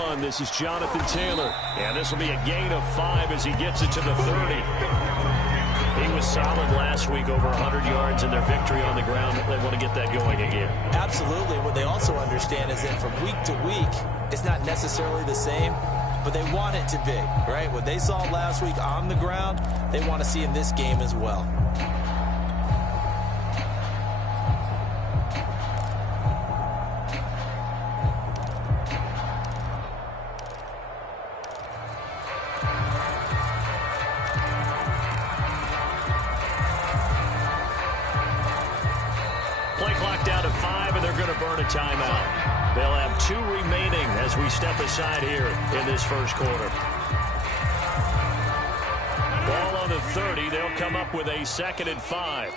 run. This is Jonathan Taylor. And this will be a gain of 5 as he gets it to the 30. He was solid last week, over 100 yards in their victory on the ground. They want to get that going again. Absolutely. What they also understand is that from week to week, it's not necessarily the same, but they want it to be, right? What they saw last week on the ground, they want to see in this game as well. Play clock down to 5, and they're going to burn a timeout. They'll have 2 remaining as we step aside here in this first quarter. Ball on the 30. They'll come up with a 2nd and 5.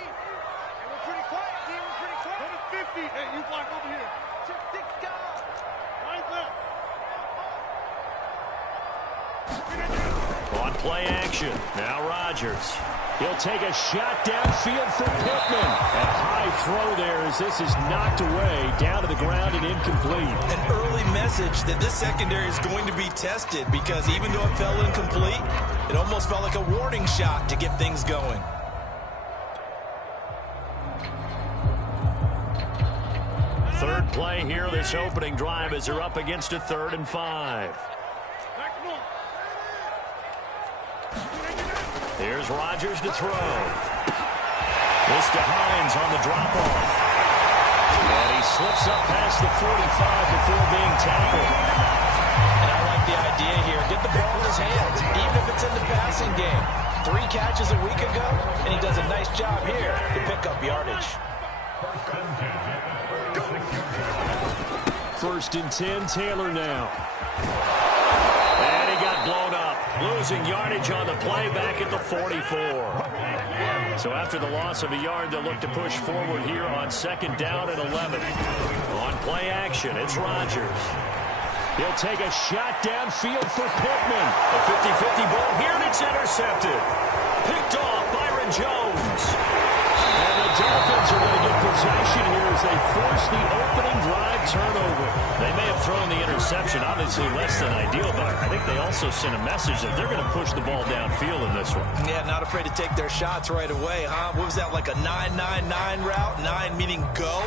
On play action. Now Rodgers. He'll take a shot downfield for Pittman. A high throw there as this is knocked away, down to the ground and incomplete. An early message that this secondary is going to be tested, because even though it fell incomplete, it almost felt like a warning shot to get things going. Third play here, this opening drive, as they're up against a 3rd and 5. Here's Rodgers to throw. This to Hines on the drop-off. And he slips up past the 45 before being tackled. And I like the idea here. Get the ball in his hands, even if it's in the passing game. 3 catches a week ago, and he does a nice job here to pick up yardage. 1st and 10, Taylor now. And he got blown up, losing yardage on the play back at the 44. So after the loss of a yard, they'll look to push forward here on 2nd down and 11. On play action, it's Rodgers. He'll take a shot downfield for Pittman. A 50-50 ball here, and it's intercepted. Picked off Byron Jones. And the Dolphins are going to get possession here as they force the opening drive turnover. They may have thrown the interception, obviously less than ideal, but I think they also sent a message that they're going to push the ball downfield in this one. Yeah, not afraid to take their shots right away, huh? What was that, like a 9-9-9 route? 9 meaning go?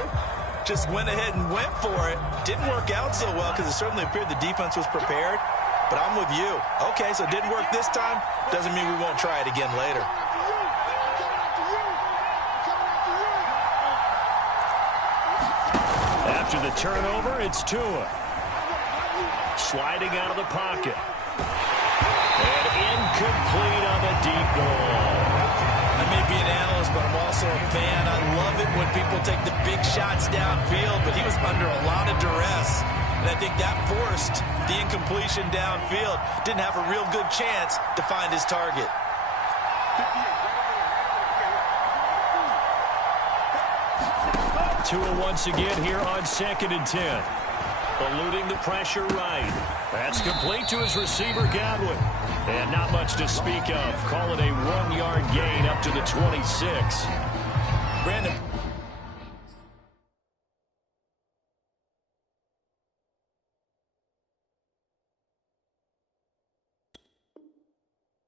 Just went ahead and went for it. Didn't work out so well because it certainly appeared the defense was prepared. But I'm with you. Okay, so it didn't work this time. Doesn't mean we won't try it again later. After the turnover, it's Tua. Sliding out of the pocket. And incomplete on the deep ball. I may be an analyst, but I'm also a fan. I love it when people take the big shots downfield, but he was under a lot of duress. And I think that forced the incompletion downfield. Didn't have a real good chance to find his target. Tua once again here on 2nd and 10. Eluding the pressure right. That's complete to his receiver, Godwin. And not much to speak of. Call it a 1-yard gain up to the 26. Brandon.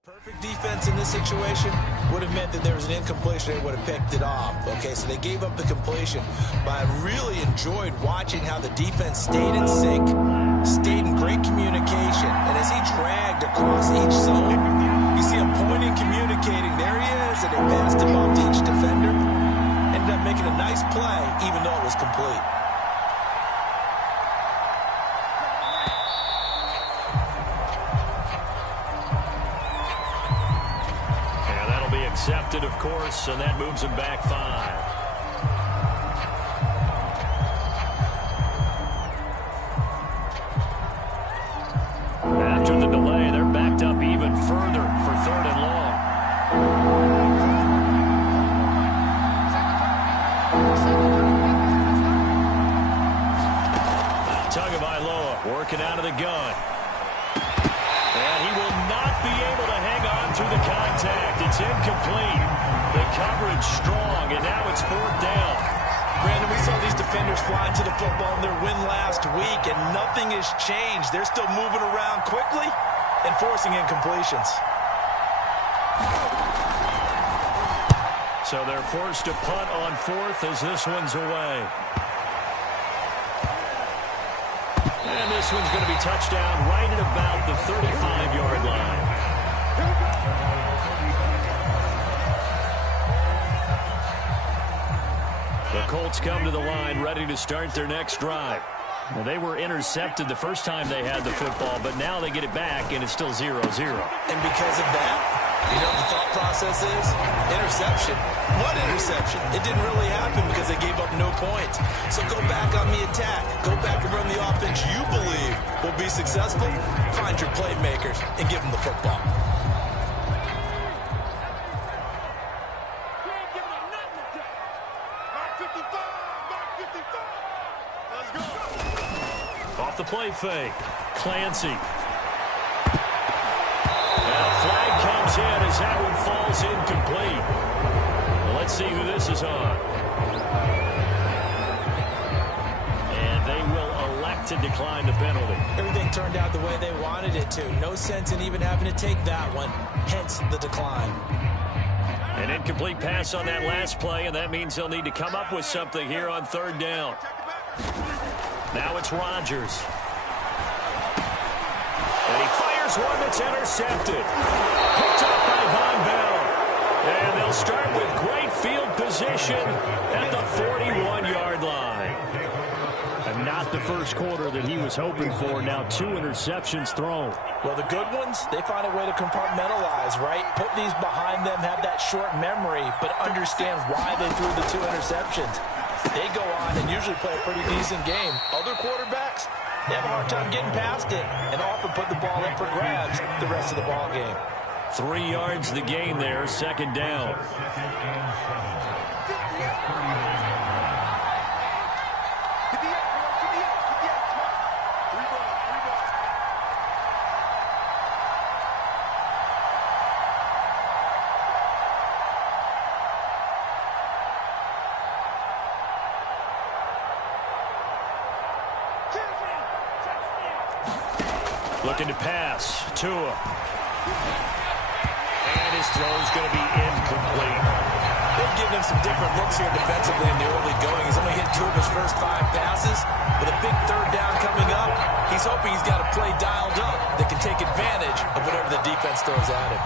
Perfect defense in this situation would have meant that there was an incompletion. They would have picked it off. Okay, so they gave up the completion. But I really enjoyed watching how the defense stayed in sync, stayed in great communication. And as he dragged across each zone, you see him pointing, communicating. There he is, and they passed him off to each defender. Ended up making a nice play, even though it was complete. Accepted, of course, and that moves him back 5. After the delay, they're backed up even further for 3rd and long. Tagovailoa working out of the gun. And he will not be able to hang on through the contact. It's incomplete. The coverage strong, and now it's 4th down. Brandon, we saw these defenders flying to the football in their win last week, and nothing has changed. They're still moving around quickly and forcing incompletions. So they're forced to punt on fourth as this one's away. And this one's going to be touchdown right at about the 35-yard line. The Colts come to the line ready to start their next drive. Well, they were intercepted the first time they had the football, but now they get it back, and it's still 0-0. And because of that, you know what the thought process is? Interception. What interception? It didn't really happen because they gave up no points. So go back on the attack. Go back and run the offense you believe will be successful. Find your playmakers and give them the football. Off the play fake. Clancy. And a flag comes in as that one falls incomplete. Well, let's see who this is on. And they will elect to decline the penalty. Everything turned out the way they wanted it to. No sense in even having to take that one. Hence the decline. An incomplete pass on that last play, and that means they'll need to come up with something here on third down. Now it's Rodgers. And he fires one that's intercepted. Picked up by Von Bell. And they'll start with great field position at the 41-yard line. And not the first quarter that he was hoping for. Now 2 interceptions thrown. Well, the good ones, they find a way to compartmentalize, right? Put these behind them, have that short memory, but understand why they threw the 2 interceptions. They go on and usually play a pretty decent game. Other quarterbacks, they have a hard time getting past it and often put the ball up for grabs the rest of the ball game. 3 yards the gain there, second down. Looking to pass. Tua. And his throw's going to be incomplete. They've given him some different looks here defensively in the early going. He's only hit 2 of his first 5 passes. With a big third down coming up, he's hoping he's got a play dialed up that can take advantage of whatever the defense throws at him.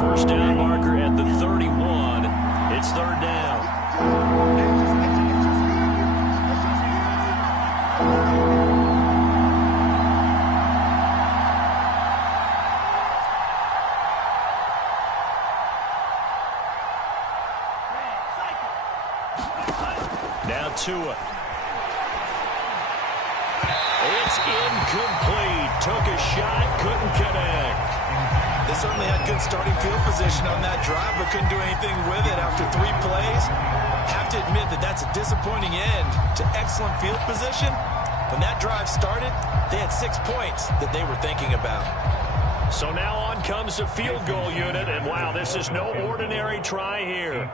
First down marker at the 31. It's third down. Now Tua. It's incomplete. Took a shot, couldn't connect. They certainly had good starting field position on that drive, but couldn't do anything with it after 3 plays. Have to admit that that's a disappointing end to excellent field position. When that drive started, they had 6 points that they were thinking about. So now on comes the field goal unit, and wow, this is no ordinary try here.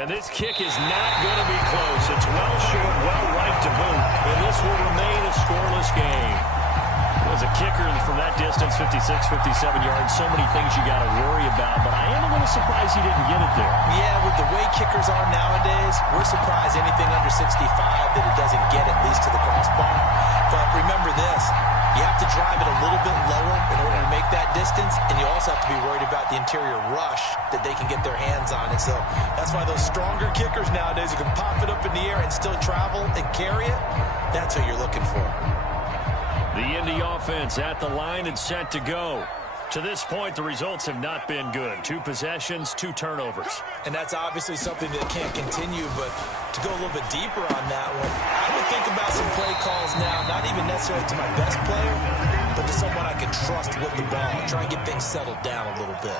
And this kick is not going to be close. It's well short, well right to boot. And this will remain a scoreless game. As a kicker from that distance, 56, 57 yards, so many things you got to worry about. But I am a little surprised he didn't get it there. Yeah, with the way kickers are nowadays, we're surprised anything under 65 that it doesn't get at least to the crossbar. But remember this, you have to drive it a little bit lower in order to make that distance, and you also have to be worried about the interior rush that they can get their hands on it. So that's why those stronger kickers nowadays who can pop it up in the air and still travel and carry it, that's what you're looking for. The Indy offense at the line and set to go. To this point, the results have not been good. 2 possessions, 2 turnovers. And that's obviously something that can't continue, but to go a little bit deeper on that one, I would think about some play calls now, not even necessarily to my best player, but to someone I can trust with the ball and try and get things settled down a little bit.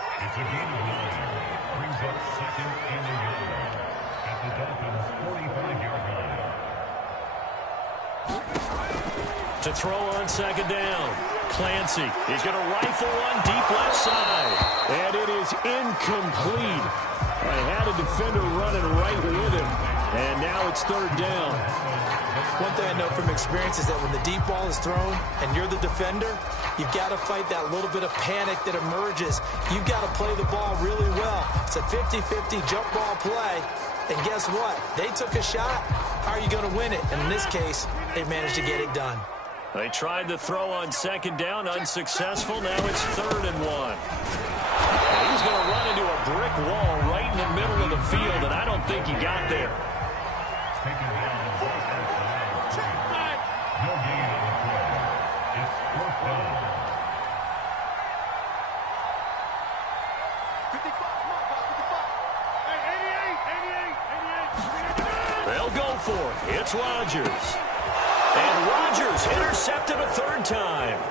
To throw on second down. Clancy is going to rifle one deep left side. And it is incomplete. I had a defender running right with him. And now it's third down. One thing I know from experience is that when the deep ball is thrown and you're the defender, you've got to fight that little bit of panic that emerges. You've got to play the ball really well. It's a 50-50 jump ball play. And guess what? They took a shot. How are you going to win it? And in this case, they managed to get it done. They tried to throw on second down, unsuccessful. Now it's 3rd and 1. He's going to run into a brick wall right in the middle of the field, and I don't think he got there. They'll go for it. It's Rodgers. And Rodgers intercepted a 3rd time.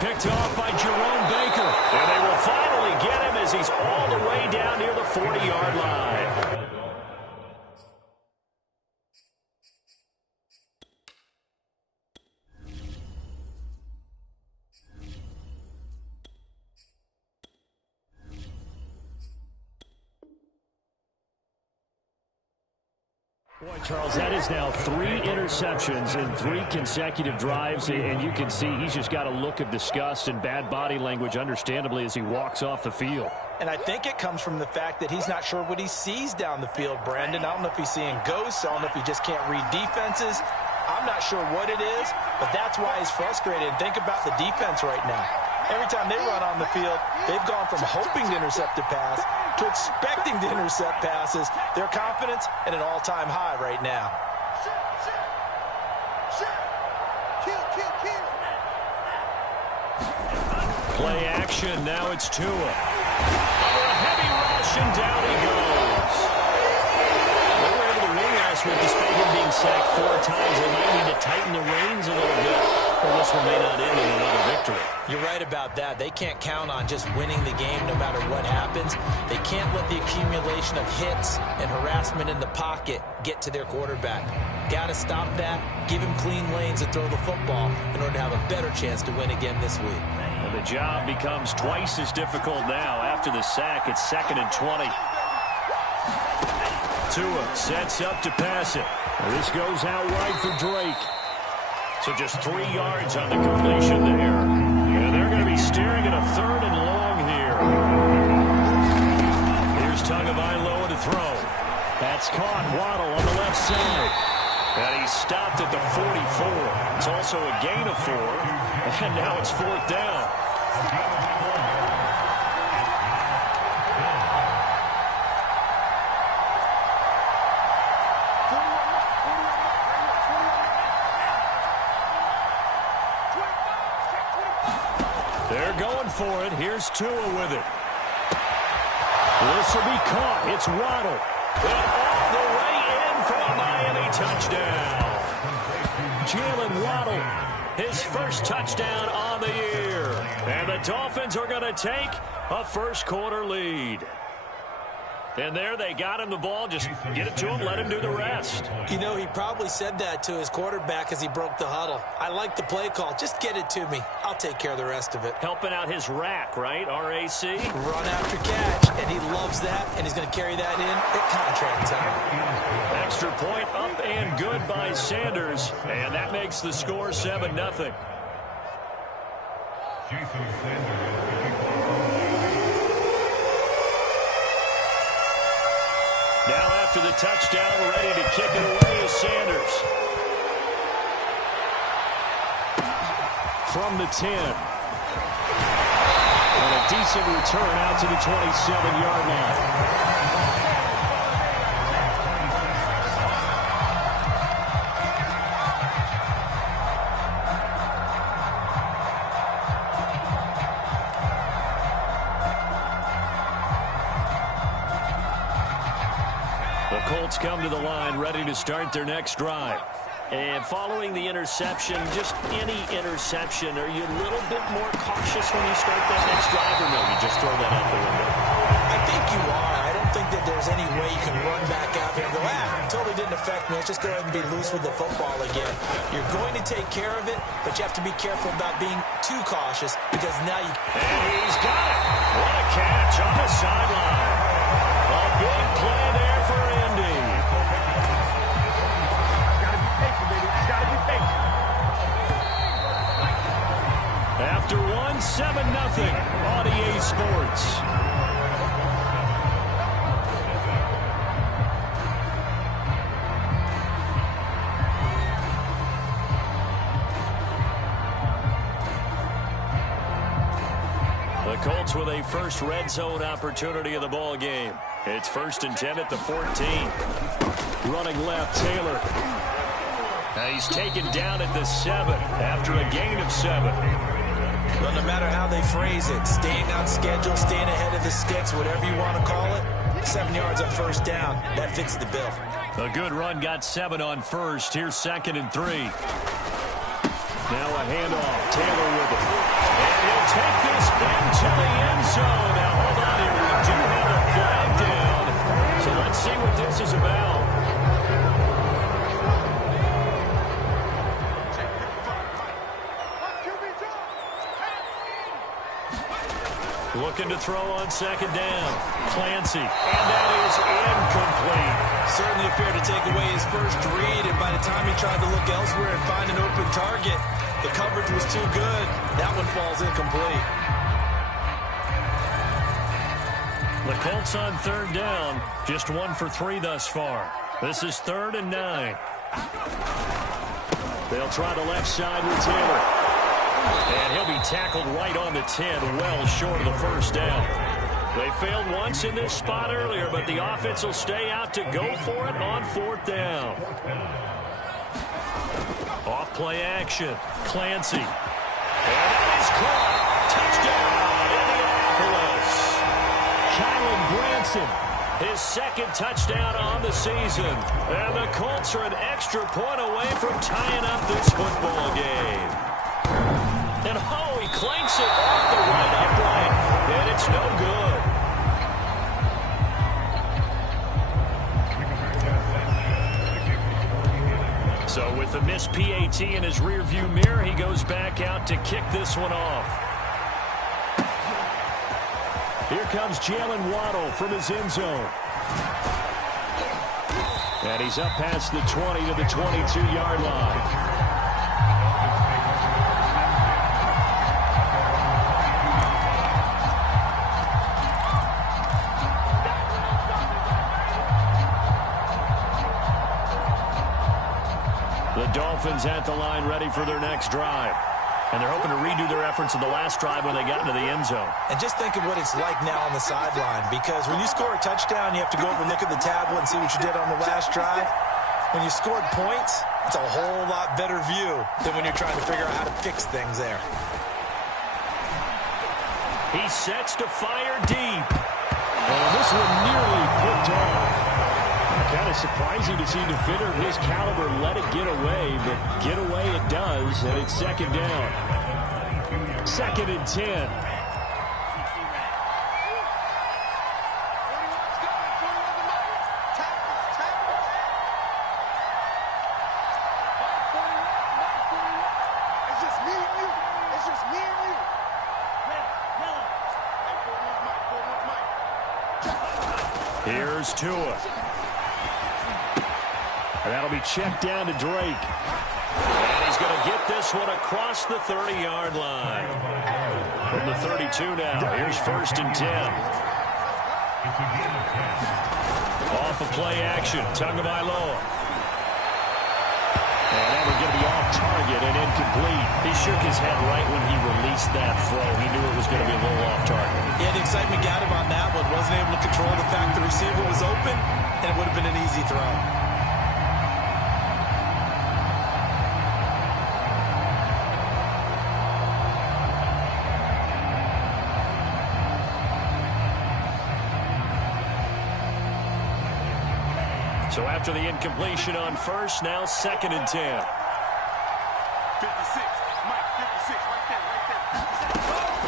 Picked off by Jerome Baker. And they will finally get him as he's all the way down near the 40-yard line. Boy, Charles, that is now 3 interceptions in 3 consecutive drives, and you can see he's just got a look of disgust and bad body language, understandably, as he walks off the field. And I think it comes from the fact that he's not sure what he sees down the field, Brandon. I don't know if he's seeing ghosts. I don't know if he just can't read defenses. I'm not sure what it is, but that's why he's frustrated. And think about the defense right now. Every time they run on the field, they've gone from hoping to intercept a pass to expecting to intercept passes. Their confidence at an all-time high right now. Play action. Now it's Tua. Under a heavy rush, and down he goes. They were able to win last week despite him being sacked 4 times. They might need to tighten the reins a little bit, or this one may not end in another victory. You're right about that. They can't count on just winning the game no matter what happens. They can't let the accumulation of hits and harassment in the pocket get to their quarterback. Got to stop that, give him clean lanes to throw the football in order to have a better chance to win again this week. And the job becomes twice as difficult now. After the sack, it's 2nd and 20. Tua sets up to pass it. This goes out wide for Drake. So just 3 yards on the completion there. And they're going to be staring at a 3rd and long here. Here's Tagovailoa to throw. That's caught. Waddle on the left side. And he stopped at the 44. It's also a gain of 4. And now it's 4th down. They're going for it. Here's Tua with it. This will be caught. It's Waddle. And all the way in for a Miami touchdown. Jalen Waddle, his first touchdown on the year. And the Dolphins are going to take a first-quarter lead. And there they got him the ball. Just get it to him, let him do the rest. You know, he probably said that to his quarterback as he broke the huddle. I like the play call. Just get it to me. I'll take care of the rest of it. Helping out his rack, right? R-A-C? Run after catch, and he loves that, and he's going to carry that in at contract time. Extra point up and good by Sanders. And that makes the score 7-0. Now after the touchdown, ready to kick it away is Sanders. From the 10. And a decent return out to the 27-yard line. come to the line, ready to start their next drive. And following the interception, just any interception, are you a little bit more cautious when you start that next drive, or no, you just throw that out the window? I think you are. I don't think that there's any way you can run back out there and go, totally didn't affect me. Let's just go ahead and be loose with the football again. You're going to take care of it, but you have to be careful about being too cautious because now you... And he's got it. What a catch on the sideline. A big play there for Indy. After 7-0 on EA Sports. The Colts with a first red zone opportunity of the ball game. It's 1st and 10 at the 14. Running left, Taylor. He's taken down at the 7 after a gain of 7. Well, no matter how they phrase it, staying on schedule, staying ahead of the sticks, whatever you want to call it, 7 yards on first down, that fits the bill. A good run got 7 on first. Here's 2nd and 3. Now a handoff. Taylor with it. And he'll take this into the end zone. Now, hold on here. We do have a flag down. So let's see what this is about. Looking to throw on 2nd down. Clancy. And that is incomplete. Certainly appeared to take away his first read, and by the time he tried to look elsewhere and find an open target, the coverage was too good. That one falls incomplete. The Colts on 3rd down. Just 1 for 3 thus far. This is 3rd and 9. They'll try the left side with Taylor. And he'll be tackled right on the 10, well short of the first down. They failed once in this spot earlier, but the offense will stay out to go for it on 4th down. Off play action. Clancy. And that is caught. Touchdown, Indianapolis. Kylan Branson. His 2nd touchdown on the season. And the Colts are an extra point away from tying up this football game. And oh, he clanks it off the right upright. And it's no good. So with the missed PAT in his rearview mirror, he goes back out to kick this one off. Here comes Jalen Waddle from his end zone. And he's up past the 20 to the 22-yard line. The Dolphins at the line ready for their next drive. And they're hoping to redo their efforts in the last drive when they got into the end zone. And just think of what it's like now on the sideline, because when you score a touchdown, you have to go over and look at the tablet and see what you did on the last drive. When you scored points, it's a whole lot better view than when you're trying to figure out how to fix things there. He sets to fire deep. And this one nearly picked off. Kind of surprising to see a defender of his caliber let it get away, but get away it does, and it's 2nd down. 2nd and 10. Here's Tua. And that'll be checked down to Drake. And he's going to get this one across the 30-yard line. From the 32 now. Here's 1st and 10. Off of play action. Tagovailoa. And that was going to be off target and incomplete. He shook his head right when he released that throw. He knew it was going to be a little off target. Yeah, the excitement got him on that one. Wasn't able to control the fact the receiver was open, and it would have been an easy throw. So after the incompletion on first, now 2nd and 10. 56, Mike, 56, right there.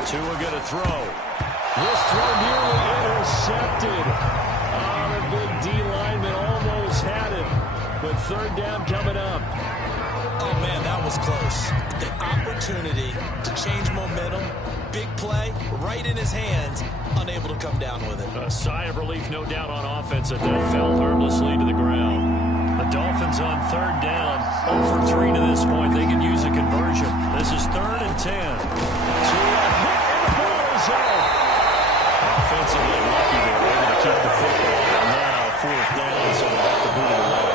Tua going to throw. This throw nearly intercepted. The big D lineman almost had it, but 3rd down coming up. Oh, man, that was close. The opportunity to change momentum, big play, right in his hands, unable to come down with it. A sigh of relief, no doubt, on offense that fell harmlessly to the ground. The Dolphins on 3rd down, 0 for 3 to this point. They can use a conversion. This is 3rd and 10. Tua hit, and the ball is out. Offensively lucky they were able to keep the football. And now 4th down, so they'll have to boot it away.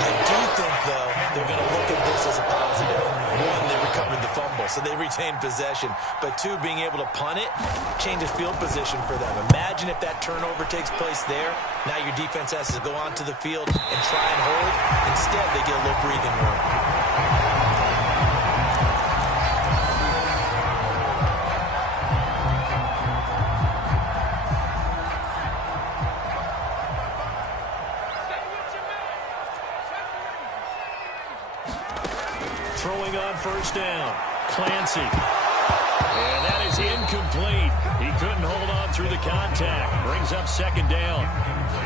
I do think, though, they're going to look at this as a positive. One, they recovered the fumble, so they retained possession. But 2, being able to punt it, changes field position for them. Imagine if that turnover takes place there. Now your defense has to go onto the field and try and hold. Instead, they get a little breathing room. Throwing on 1st down. Clancy. And that is incomplete. He couldn't hold on through the contact. Brings up 2nd down.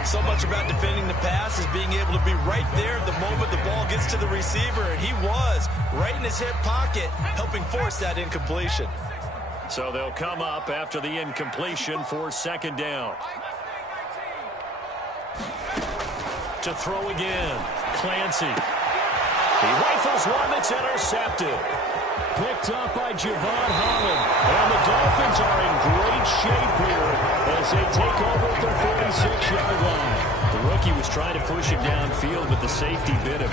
So much about defending the pass is being able to be right there the moment the ball gets to the receiver. And he was right in his hip pocket, helping force that incompletion. So they'll come up after the incompletion for 2nd down. To throw again. Clancy. He rifles one that's intercepted. Picked up by Javon Holland. And the Dolphins are in great shape here as they take over at their 46-yard line. The rookie was trying to push him downfield, but the safety bit him.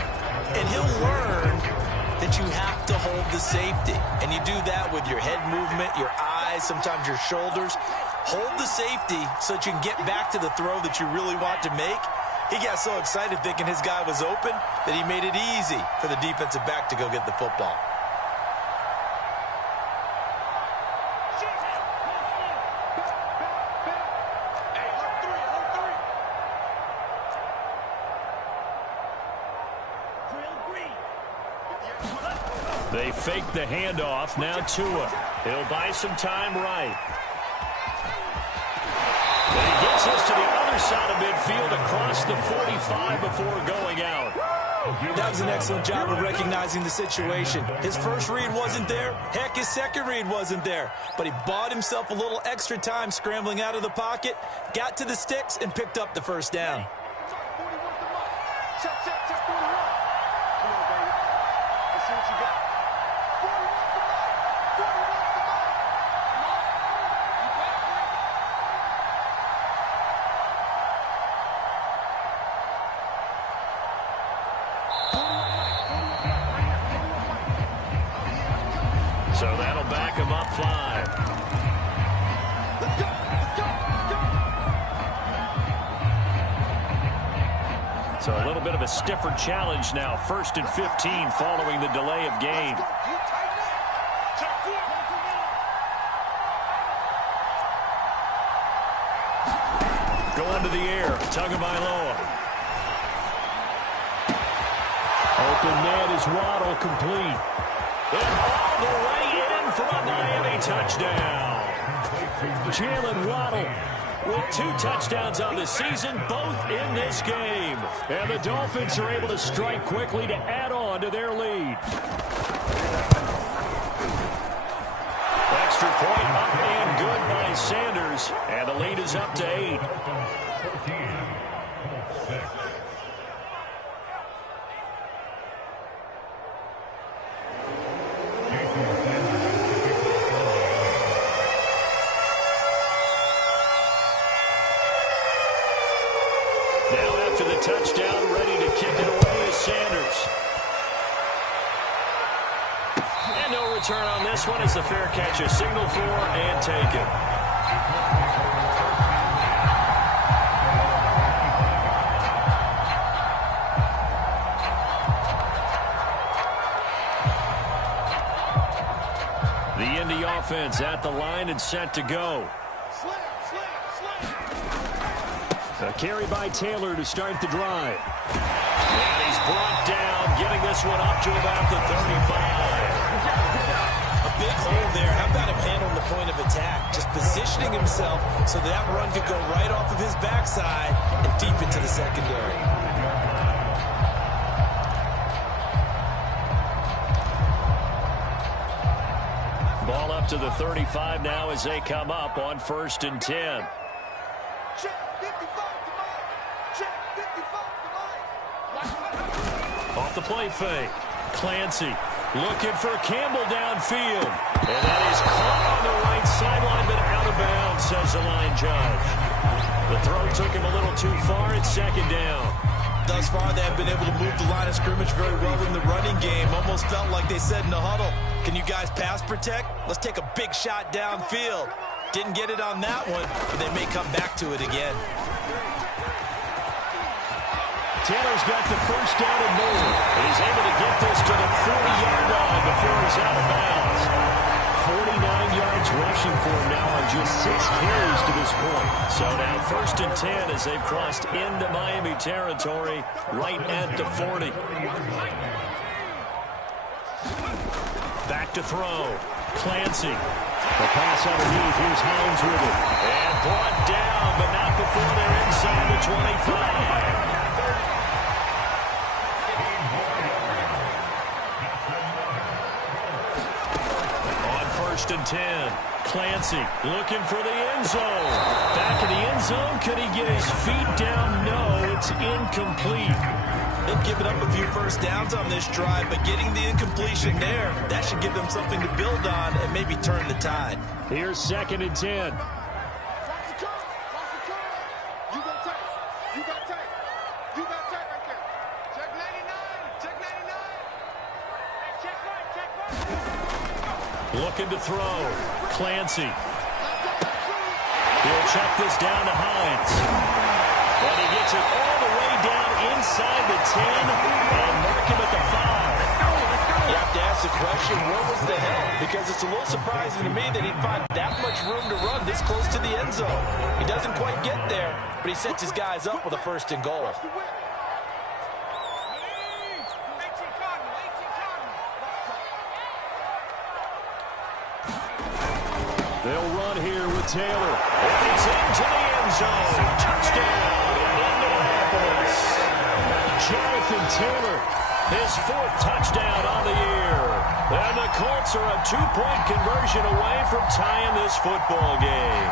And he'll learn that you have to hold the safety. And you do that with your head movement, your eyes, sometimes your shoulders. Hold the safety so that you can get back to the throw that you really want to make. He got so excited thinking his guy was open that he made it easy for the defensive back to go get the football. They fake the handoff. Now Tua. He'll buy some time right. And he gets us to the other side of midfield across the 45 before going out. That was an excellent job of recognizing the situation. His first read wasn't there. Heck, his second read wasn't there. But he bought himself a little extra time scrambling out of the pocket, got to the sticks, and picked up the 1st down. Check, 41. Come on, baby. Let's see what you got. 41 to Mike. 41 to Mike. So that'll back him up 5. Let's go. So a little bit of a stiffer challenge now. 1st and 15 following the delay of game. Going to the air. Tagovailoa. Open man is Waddle, complete. And all the way in for a Miami touchdown. Jalen Waddle with 2 touchdowns on the season, both in this game. And the Dolphins are able to strike quickly to add on to their lead. Extra point up and good by Sanders. And the lead is up to 8. Touchdown, ready to kick it away is Sanders. And no return on this one as the fair catch is signaled for and taken. The Indy offense at the line and set to go. A carry by Taylor to start the drive. And he's brought down, getting this one up to about the 35. A big hole there. How about him handling the point of attack? Just positioning himself so that run could go right off of his backside and deep into the secondary. Ball up to the 35 now as they come up on 1st and 10. Check 55 to Mike. Check 55 to Mike. Off the play fake. Clancy looking for Campbell downfield. And that is caught on the right sideline, but out of bounds, says the line judge. The throw took him a little too far. It's 2nd down. Thus far, they have been able to move the line of scrimmage very well in the running game. Almost felt like they said in the huddle, can you guys pass protect? Let's take a big shot downfield. Didn't get it on that one, but they may come back to it again. Taylor's got the 1st down and more. And he's able to get this to the 40-yard line before he's out of bounds. 49 yards rushing for him now on just 6 carries to this point. So now 1st and 10 as they've crossed into Miami territory right at the 40. Back to throw. Clancy. The pass underneath. Here's Hines with it. And brought down, but not before they're inside the 25. On 1st and 10. Clancy looking for the end zone. Back in the end zone. Could he get his feet down? No, it's incomplete. They've given up a few 1st downs on this drive, but getting the incompletion there, that should give them something to build on and maybe turn the tide. Here's 2nd and 10. Watch the curve. Watch the curve. You got tape. You got tape. You got tape right there. Check 99. Check 99. Check right. Check right. Looking to throw. Clancy. He'll check this down to Hines. And he gets it all the way down inside the 10 and mark him at the 5. You have to ask the question, what was the hell? Because it's a little surprising to me that he'd find that much room to run this close to the end zone. He doesn't quite get there, but he sets his guys up with a 1st and goal. They'll run here with Taylor. And he's into the end zone. Touchdown, Indianapolis. Jonathan Taylor. His 4th touchdown on the year. And the Colts are a 2-point conversion away from tying this football game.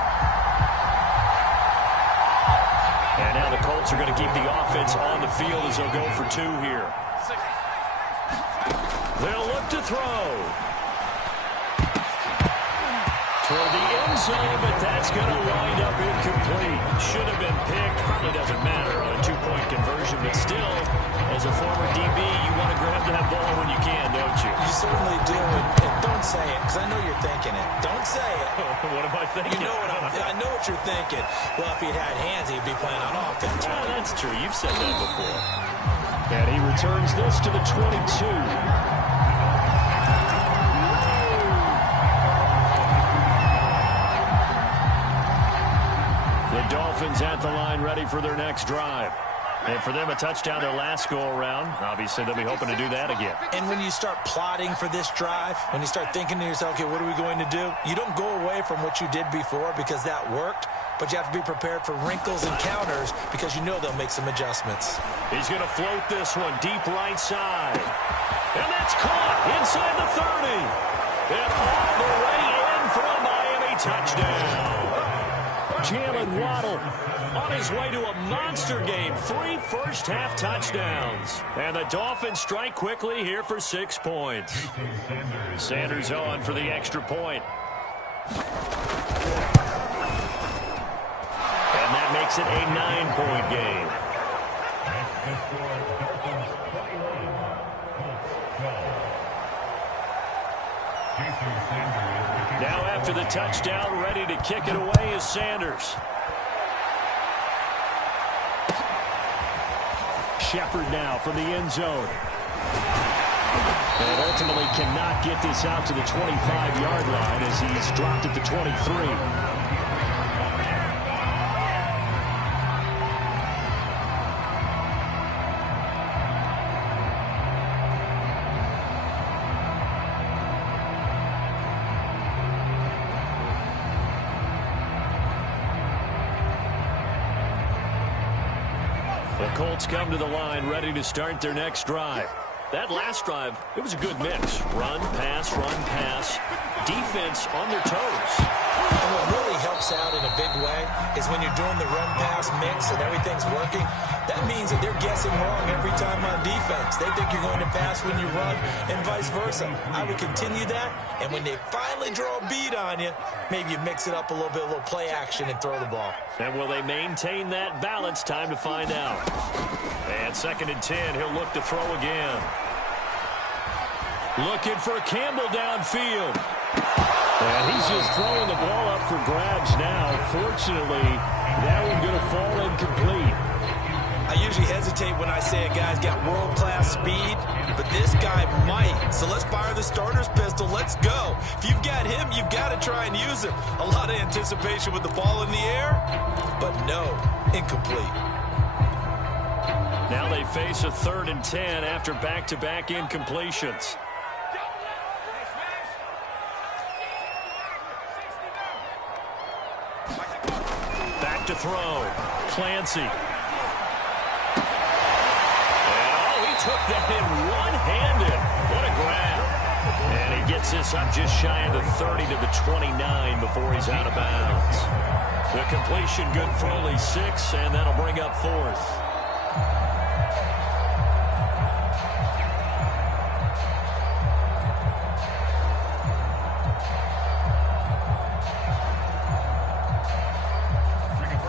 And now the Colts are going to keep the offense on the field as they'll go for 2 here. They'll look to throw. Toward the end zone, but that's going to wind up incomplete. Should have been picked. Probably doesn't matter on a 2-point conversion, but still, as a former DB, you want to grab that ball when you can, don't you? You certainly do, and don't say it, because I know you're thinking it. Don't say it. What am I thinking? You know I know what you're thinking. Well, if he'd had hands, he'd be playing on offense. Oh, that's true. You've said that before. And he returns this to the 22. Dolphins at the line, ready for their next drive. And for them, a touchdown their last go-around. Obviously, they'll be hoping to do that again. And when you start plotting for this drive, when you start thinking to yourself, okay, what are we going to do? You don't go away from what you did before because that worked, but you have to be prepared for wrinkles and counters because you know they'll make some adjustments. He's going to float this one deep right side. And that's caught inside the 30. And all the way in for a Miami touchdown. Jalen Waddle on his way to a monster game. 3 first-half touchdowns. And the Dolphins strike quickly here for 6 points. Sanders on for the extra point. And that makes it a 9-point game. Now after the touchdown, ready to kick it away is Sanders. Shepard now from the end zone. And ultimately cannot get this out to the 25-yard line as he's dropped at the 23. Colts come to the line, ready to start their next drive. That last drive, it was a good mix. Run, pass, defense on their toes. And what really helps out in a big way is when you're doing the run-pass mix and everything's working, that means that they're guessing wrong every time on defense. They think you're going to pass when you run and vice versa. I would continue that, and when they finally draw a beat on you, maybe you mix it up a little bit, a little play action, and throw the ball. And will they maintain that balance? Time to find out. And 2nd and 10, he'll look to throw again. Looking for Campbell downfield. And he's just throwing the ball up for grabs now. Fortunately, that one going to fall incomplete. I usually hesitate when I say a guy's got world-class speed, but this guy might. So let's fire the starter's pistol. Let's go. If you've got him, you've got to try and use him. A lot of anticipation with the ball in the air, but no, incomplete. Now they face a 3rd and 10 after back-to-back incompletions. Back to throw. Clancy. Took that in one-handed. What a grab. And he gets this up just shy of the 30 to the 29 before he's out of bounds. The completion good for only 6, and that'll bring up 4th.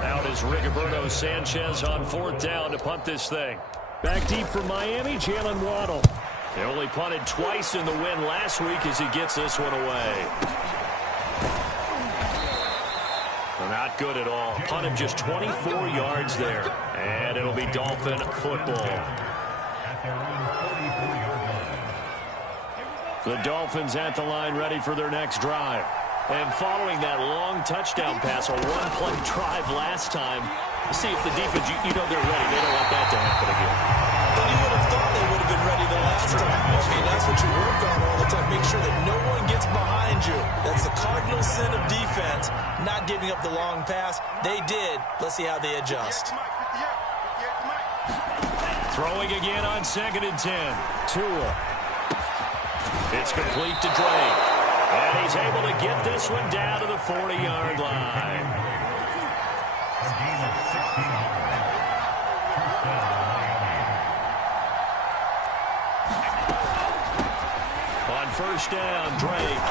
Out is Rigoberto Sanchez on 4th down to punt this thing. Back deep for Miami, Jalen Waddle. They only punted twice in the win last week as he gets this one away. Not good at all. Punted just 24 yards there. And it'll be Dolphin football. The Dolphins at the line ready for their next drive. And following that long touchdown pass, a one-play drive last time, see if the defense, you know they're ready. They don't want that to happen again. But you would have thought they would have been ready the last time. I mean, that's what you work on all the time. Make sure that no one gets behind you. That's the cardinal sin of defense, not giving up the long pass. They did. Let's see how they adjust. Throwing again on 2nd and 10. Tua. It's complete to Drake. And he's able to get this one down to the 40-yard line. On 1st down, Drake.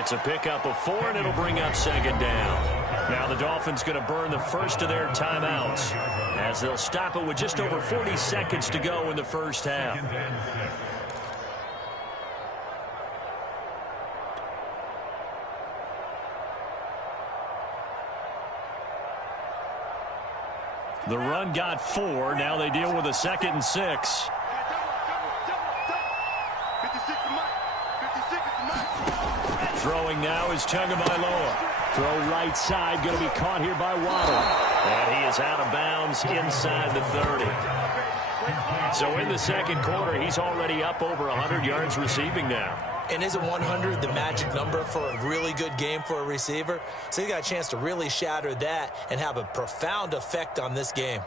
It's a pickup of 4, and it'll bring up 2nd down. Now the Dolphins going to burn the first of their timeouts as they'll stop it with just over 40 seconds to go in the first half. The run got 4. Now they deal with a 2nd and 6. Throwing now is Tagovailoa. Throw right side, going to be caught here by Waddle. And he is out of bounds inside the 30. So in the second quarter, he's already up over 100 yards receiving now. And isn't 100 the magic number for a really good game for a receiver? So he got a chance to really shatter that and have a profound effect on this game.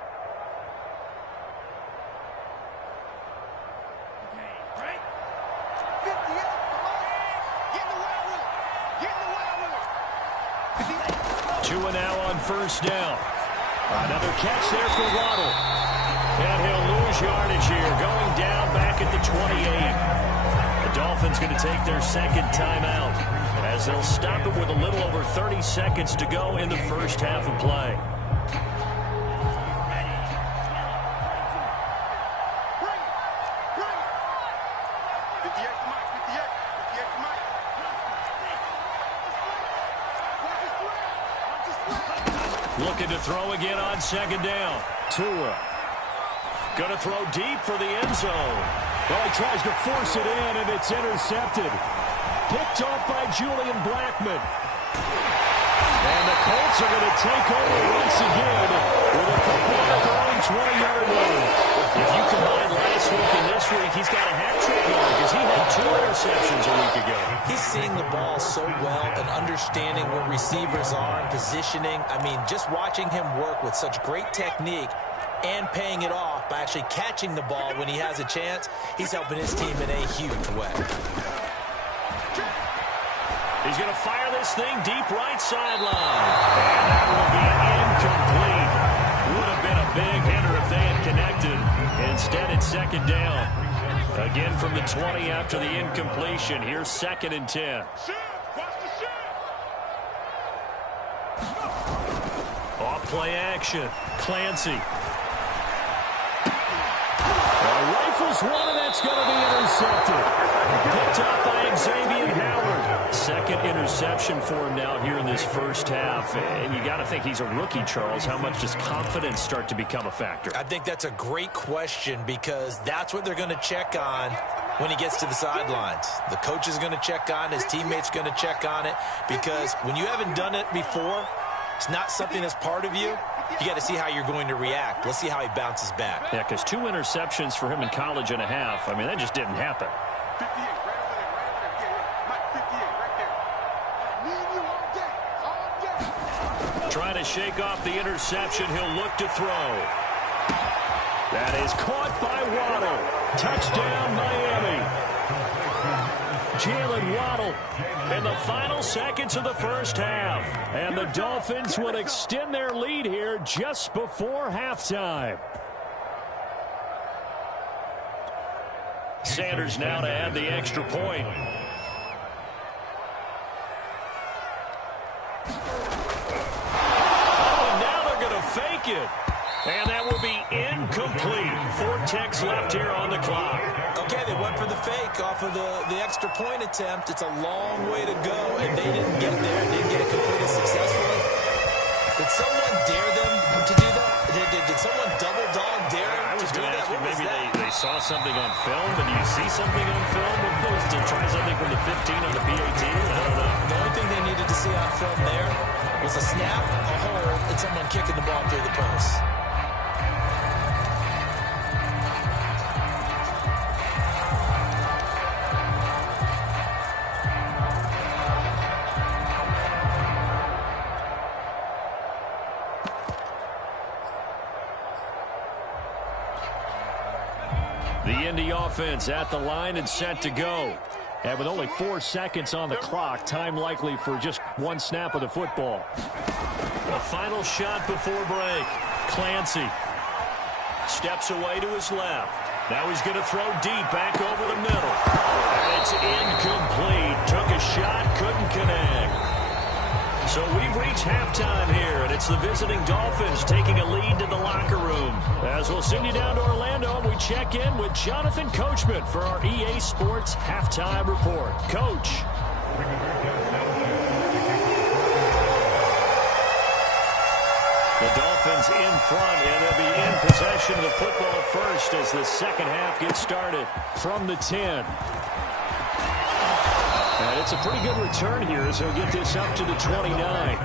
Tua now on 1st down. Another catch there for Waddle. And he'll lose yardage here, going down back at the 28. The Dolphins going to take their 2nd timeout as they'll stop it with a little over 30 seconds to go in the first half of play. Looking to throw again on 2nd down. Tua. Going to throw deep for the end zone. Well, he tries to force it in, and it's intercepted. Picked off by Julian Blackmon. And the Colts are going to take over once again with a football at their own 20-yard line. If you combine last week and this week, he's got a hat trick going because he had 2 interceptions a week ago. He's seeing the ball so well and understanding where receivers are and positioning. I mean, just watching him work with such great technique and paying it off by actually catching the ball when he has a chance, he's helping his team in a huge way. He's going to fire this thing deep right sideline. And that will be incomplete. Would have been a big hitter if they had connected. Instead, it's second down. Again from the 20 after the incompletion. Here's 2nd and 10. Off play action. Clancy. Rifles one, and that's going to be intercepted. Picked up by Xavier Howard. Second interception for him now here in this first half. And you got to think he's a rookie, Charles. How much does confidence start to become a factor? I think that's a great question because that's what they're going to check on when he gets to the sidelines. The coach is going to check on, his teammates going to check on it, because when you haven't done it before, it's not something that's part of you. You got to see how you're going to react. Let's see how he bounces back. Yeah, because 2 interceptions for him in college and a half. I mean, that just didn't happen. 58, right over there, Mike, 58, right there. Me and you all day. Trying to shake off the interception. He'll look to throw. That is caught by Waddle. Touchdown, Miami. Jalen Waddle in the final seconds of the first half. And the Dolphins will extend their lead here just before halftime. Sanders now to add the extra point. Oh, and now they're going to fake it. And that will be incomplete. 4 ticks left here on the clock. Okay, they went for the fake off of the extra point attempt. It's a long way to go, and they didn't get there. Didn't get it completed successfully. Did someone dare them to do that? Did someone double dog dare them to do that? Maybe they saw something on film, but do you see something on film of those to try something from the 15 on the PAT? I don't know. The only thing they needed to see on film there was a snap, a hold, and someone kicking the ball through the post. The Indy offense at the line and set to go. And with only 4 seconds on the clock, time likely for just 1 snap of the football. The final shot before break. Clancy steps away to his left. Now he's going to throw deep back over the middle. And it's incomplete. Took a shot, couldn't connect. So we've reached halftime here, and it's the visiting Dolphins taking a lead to the locker room. As we'll send you down to Orlando, and we check in with Jonathan Coachman for our EA Sports Halftime Report. Coach. The Dolphins in front, and they'll be in possession of the football first as the second half gets started from the 10. And it's a pretty good return here as he'll get this up to the 29.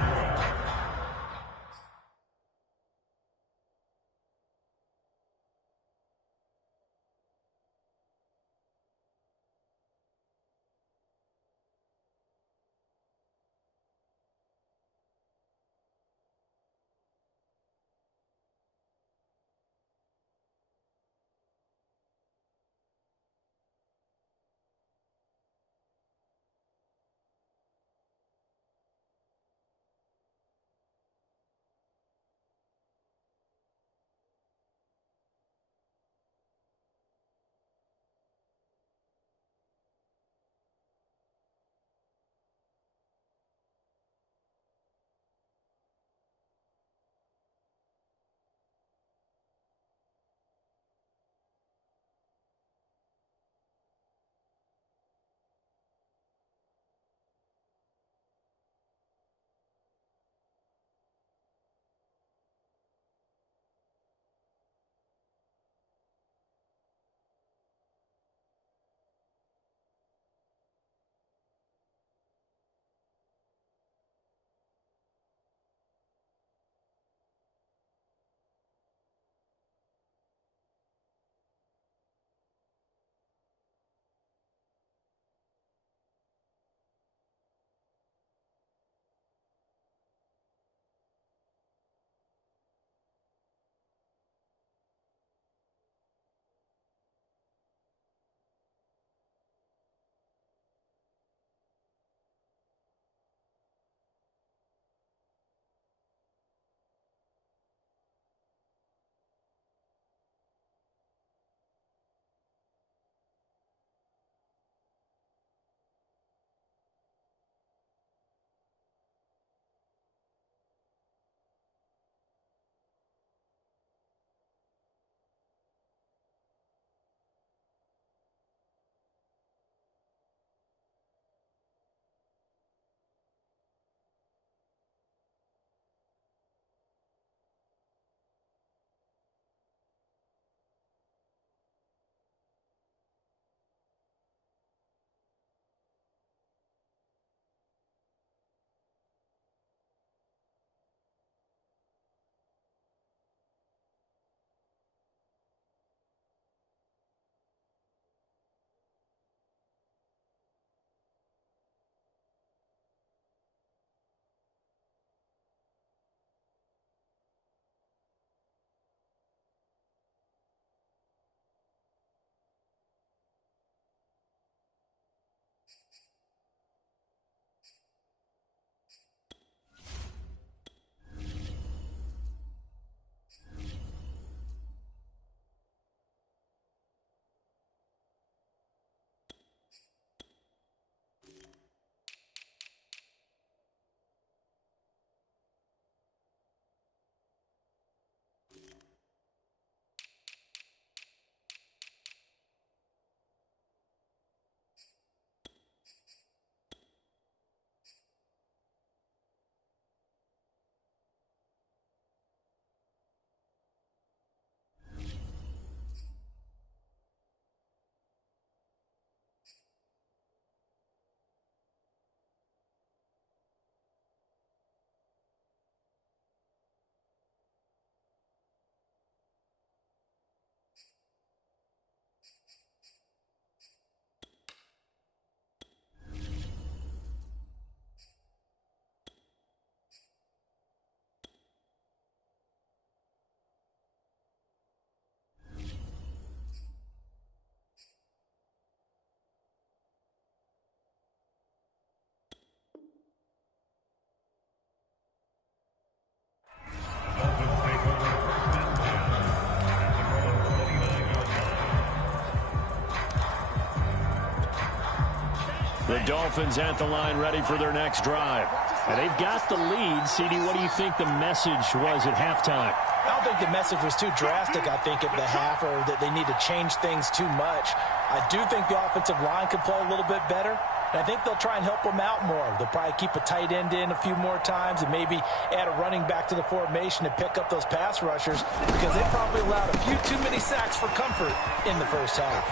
The Dolphins at the line ready for their next drive. And they've got the lead. CD, what do you think the message was at halftime? I don't think the message was too drastic, I think, at the half, or that they need to change things too much. I do think the offensive line could play a little bit better, and I think they'll try and help them out more. They'll probably keep a tight end in a few more times and maybe add a running back to the formation to pick up those pass rushers, because they probably allowed a few too many sacks for comfort in the first half.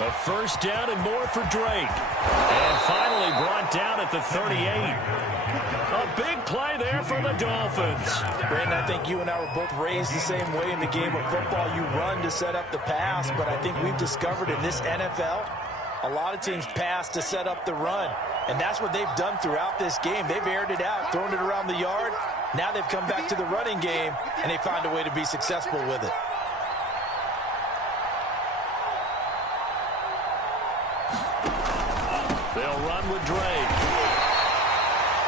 A first down and more for Drake. And finally brought down at the 38. A big play there for the Dolphins. Brandon, I think you and I were both raised the same way in the game of football. You run to set up the pass, but I think we've discovered in this NFL, a lot of teams pass to set up the run. And that's what they've done throughout this game. They've aired it out, thrown it around the yard. Now they've come back to the running game, and they find a way to be successful with it. They'll run with Drake.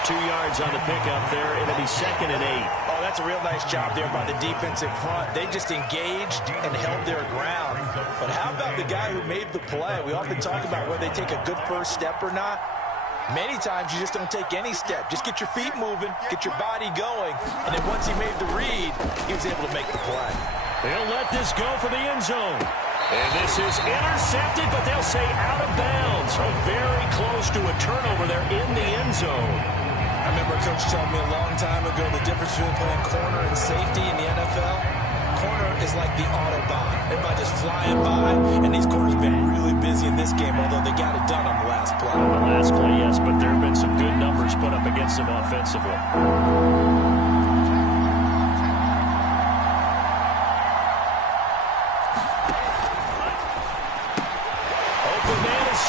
2 yards on the pickup there. It'll be 2nd and 8. Oh, that's a real nice job there by the defensive front. They just engaged and held their ground. But how about the guy who made the play? We often talk about whether they take a good first step or not. Many times you just don't take any step. Just get your feet moving, get your body going, and then once he made the read, he was able to make the play. They'll let this go for the end zone. And this is intercepted, but they'll say out of bounds. So very close to a turnover there in the end zone. I remember a coach telling me a long time ago the difference between playing corner and safety in the NFL. Corner is like the Autobahn. Everybody just flying by, and these corners have been really busy in this game, although they got it done on the last play. The last play, yes, but there have been some good numbers put up against them offensively.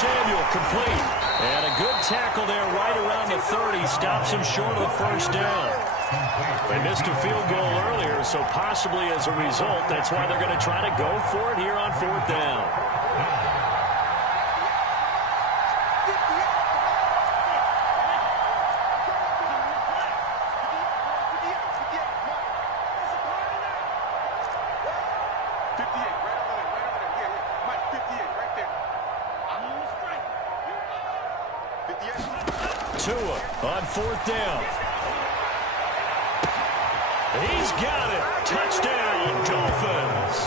Samuel complete. And a good tackle there right around the 30. Stops him short of the first down. They missed a field goal earlier, so possibly as a result, that's why they're going to try to go for it here on 4th down. Tua on 4th down. He's got it. Touchdown, Dolphins.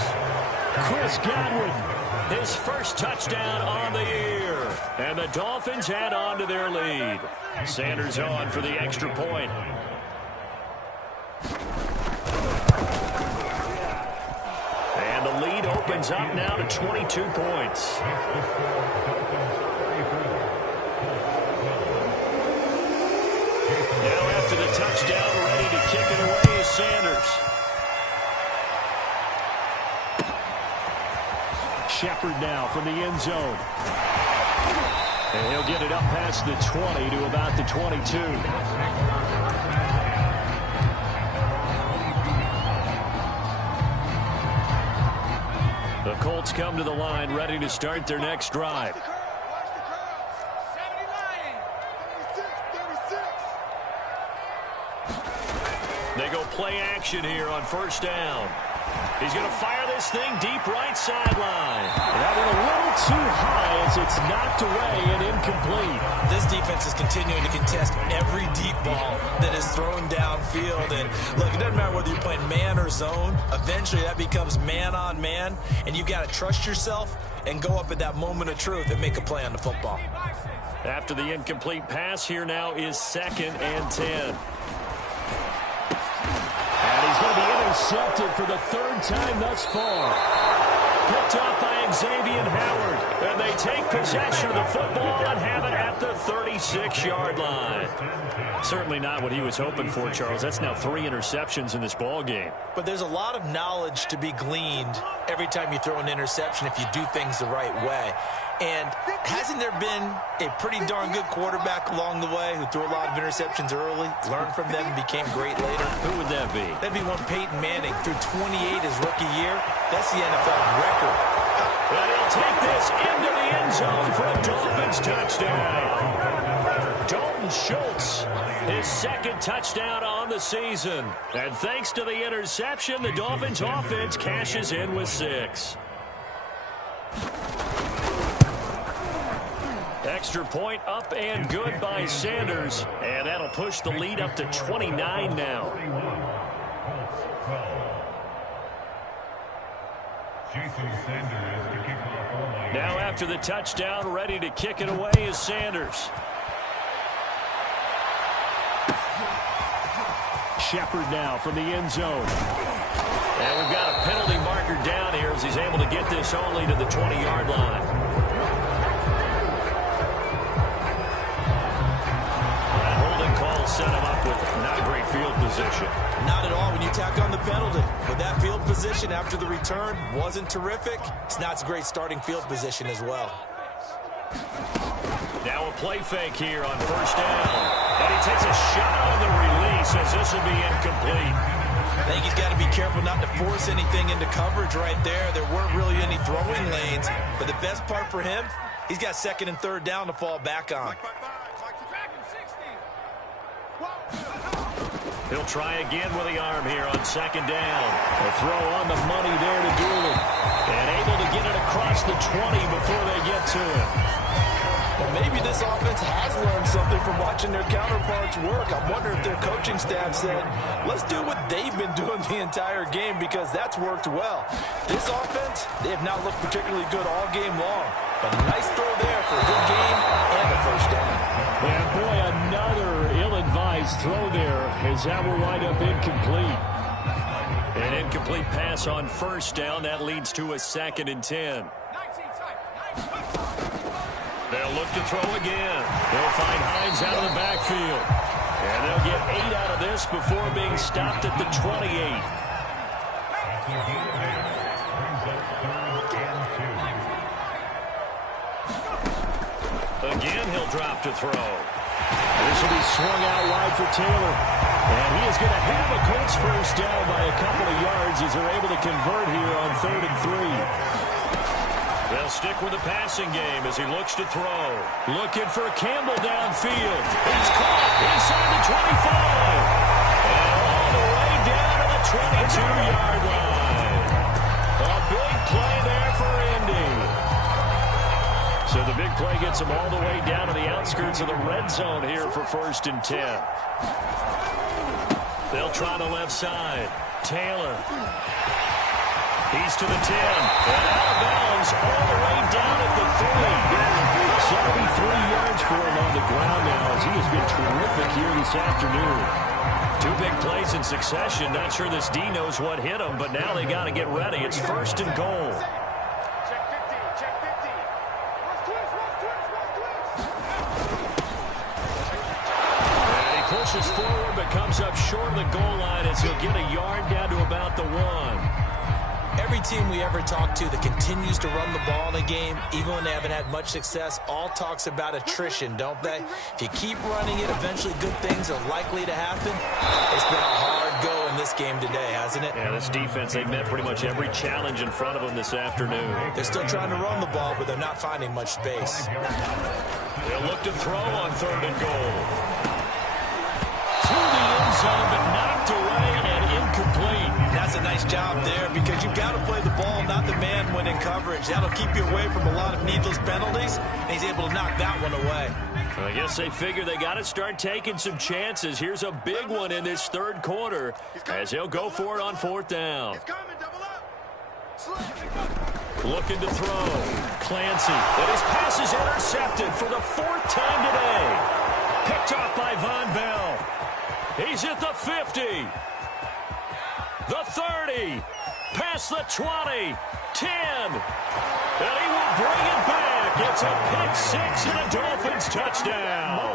Chris Godwin, his first touchdown on the year. And the Dolphins add on to their lead. Sanders on for the extra point. And the lead opens up now to 22 points. Now after the touchdown, ready to kick it away is Sanders. Shepard now from the end zone. And he'll get it up past the 20 to about the 22. The Colts come to the line ready to start their next drive. They go play action here on 1st down. He's going to fire this thing deep right sideline. That went a little too high as it's knocked away and incomplete. This defense is continuing to contest every deep ball that is thrown downfield. And look, it doesn't matter whether you're playing man or zone. Eventually that becomes man on man. And you've got to trust yourself and go up at that moment of truth and make a play on the football. After the incomplete pass, here now is 2nd and 10. And he's going to be intercepted for the 3rd time thus far. Picked up by Xavier Howard. And they take possession of the football and have it at the 36-yard line. Certainly not what he was hoping for, Charles. That's now 3 interceptions in this ball game. But there's a lot of knowledge to be gleaned every time you throw an interception if you do things the right way. And hasn't there been a pretty darn good quarterback along the way who threw a lot of interceptions early, learned from them, and became great later? Who would that be? That'd be one Peyton Manning. Threw 28 his rookie year. That's the NFL record. And he'll take this into the end zone for a Dolphins touchdown. Dalton Schultz, his 2nd touchdown on the season. And thanks to the interception, the Dolphins offense cashes in with 6. extra point up and good by Sanders. And that'll push the lead up to 29 now. Now after the touchdown, ready to kick it away is Sanders. Shepard now from the end zone. And we've got a penalty marker down here as he's able to get this only to the 20-yard line. That holding call set him up with not great field position. Not at all when you tack on the penalty. But that field position after the return wasn't terrific. It's not a great starting field position as well. Now a play fake here on first down. And he takes a shot on the release as this will be incomplete. I think he's got to be careful not to force anything into coverage right there. There weren't really any throwing lanes. But the best part for him, he's got second and third down to fall back on. He'll try again with the arm here on second down. A throw on the money there to Dooley. And able to get it across the 20 before they get to it. Well, maybe this offense has learned something from watching their counterparts work. I wonder if their coaching staff said, let's do what they've been doing the entire game because that's worked well. This offense, they have not looked particularly good all game long. But a nice throw there for a good game and a first down. And boy, another ill-advised throw there as that will wind up incomplete. An incomplete pass on first down. That leads to a 2nd and 10. They'll look to throw again. They'll find Hines out of the backfield. And they'll get 8 out of this before being stopped at the 28. Again, he'll drop to throw. This will be swung out wide for Taylor. And he is going to have a Colts first down by a couple of yards as they're able to convert here on 3rd and 3. They'll stick with the passing game as he looks to throw. Looking for Campbell downfield. He's caught inside the 25. And all the way down to the 22-yard line. A big play there for Indy. So the big play gets him all the way down to the outskirts of the red zone here for 1st and 10. They'll try the left side. Taylor. He's to the 10. And out of bounds all the way down at the 3. So that'll be 3 yards for him on the ground now as he has been terrific here this afternoon. 2 big plays in succession. Not sure this D knows what hit him, but now they got to get ready. It's 1st and goal. Check 50, check 50. And he pushes forward but comes up short of the goal line as he'll get a yard down to about the 1. Every team we ever talk to that continues to run the ball in a game, even when they haven't had much success, all talks about attrition, don't they? If you keep running it, eventually good things are likely to happen. It's been a hard go in this game today, hasn't it? Yeah, this defense, they've met pretty much every challenge in front of them this afternoon. They're still trying to run the ball, but they're not finding much space. They'll look to throw on 3rd and goal. To the end zone, but knocked away and incomplete. That's a nice job there because you've got to play the ball, not the man when in coverage. That'll keep you away from a lot of needless penalties, and he's able to knock that one away. I guess they figure they got to start taking some chances. Here's a big one in this 3rd quarter as he'll go for it on 4th down. Looking to throw. Clancy. And his pass is intercepted for the 4th time today. Picked off by Von Bell. He's at the 50. The 30. Past the 20. 10. And he will bring it back. It's a pick 6 and a Dolphins touchdown.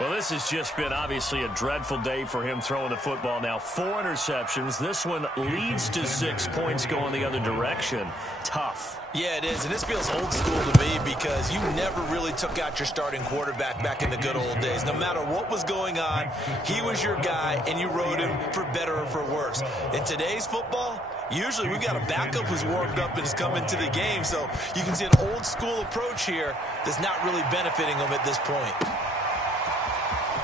Well, this has just been obviously a dreadful day for him throwing the football now. 4 interceptions. This one leads to 6 points going the other direction. Tough. Yeah, it is, and this feels old school to me because you never really took out your starting quarterback back in the good old days. No matter what was going on, he was your guy, and you rode him for better or for worse. In today's football, usually we've got a backup who's warmed up and has come into the game, so you can see an old school approach here that's not really benefiting him at this point.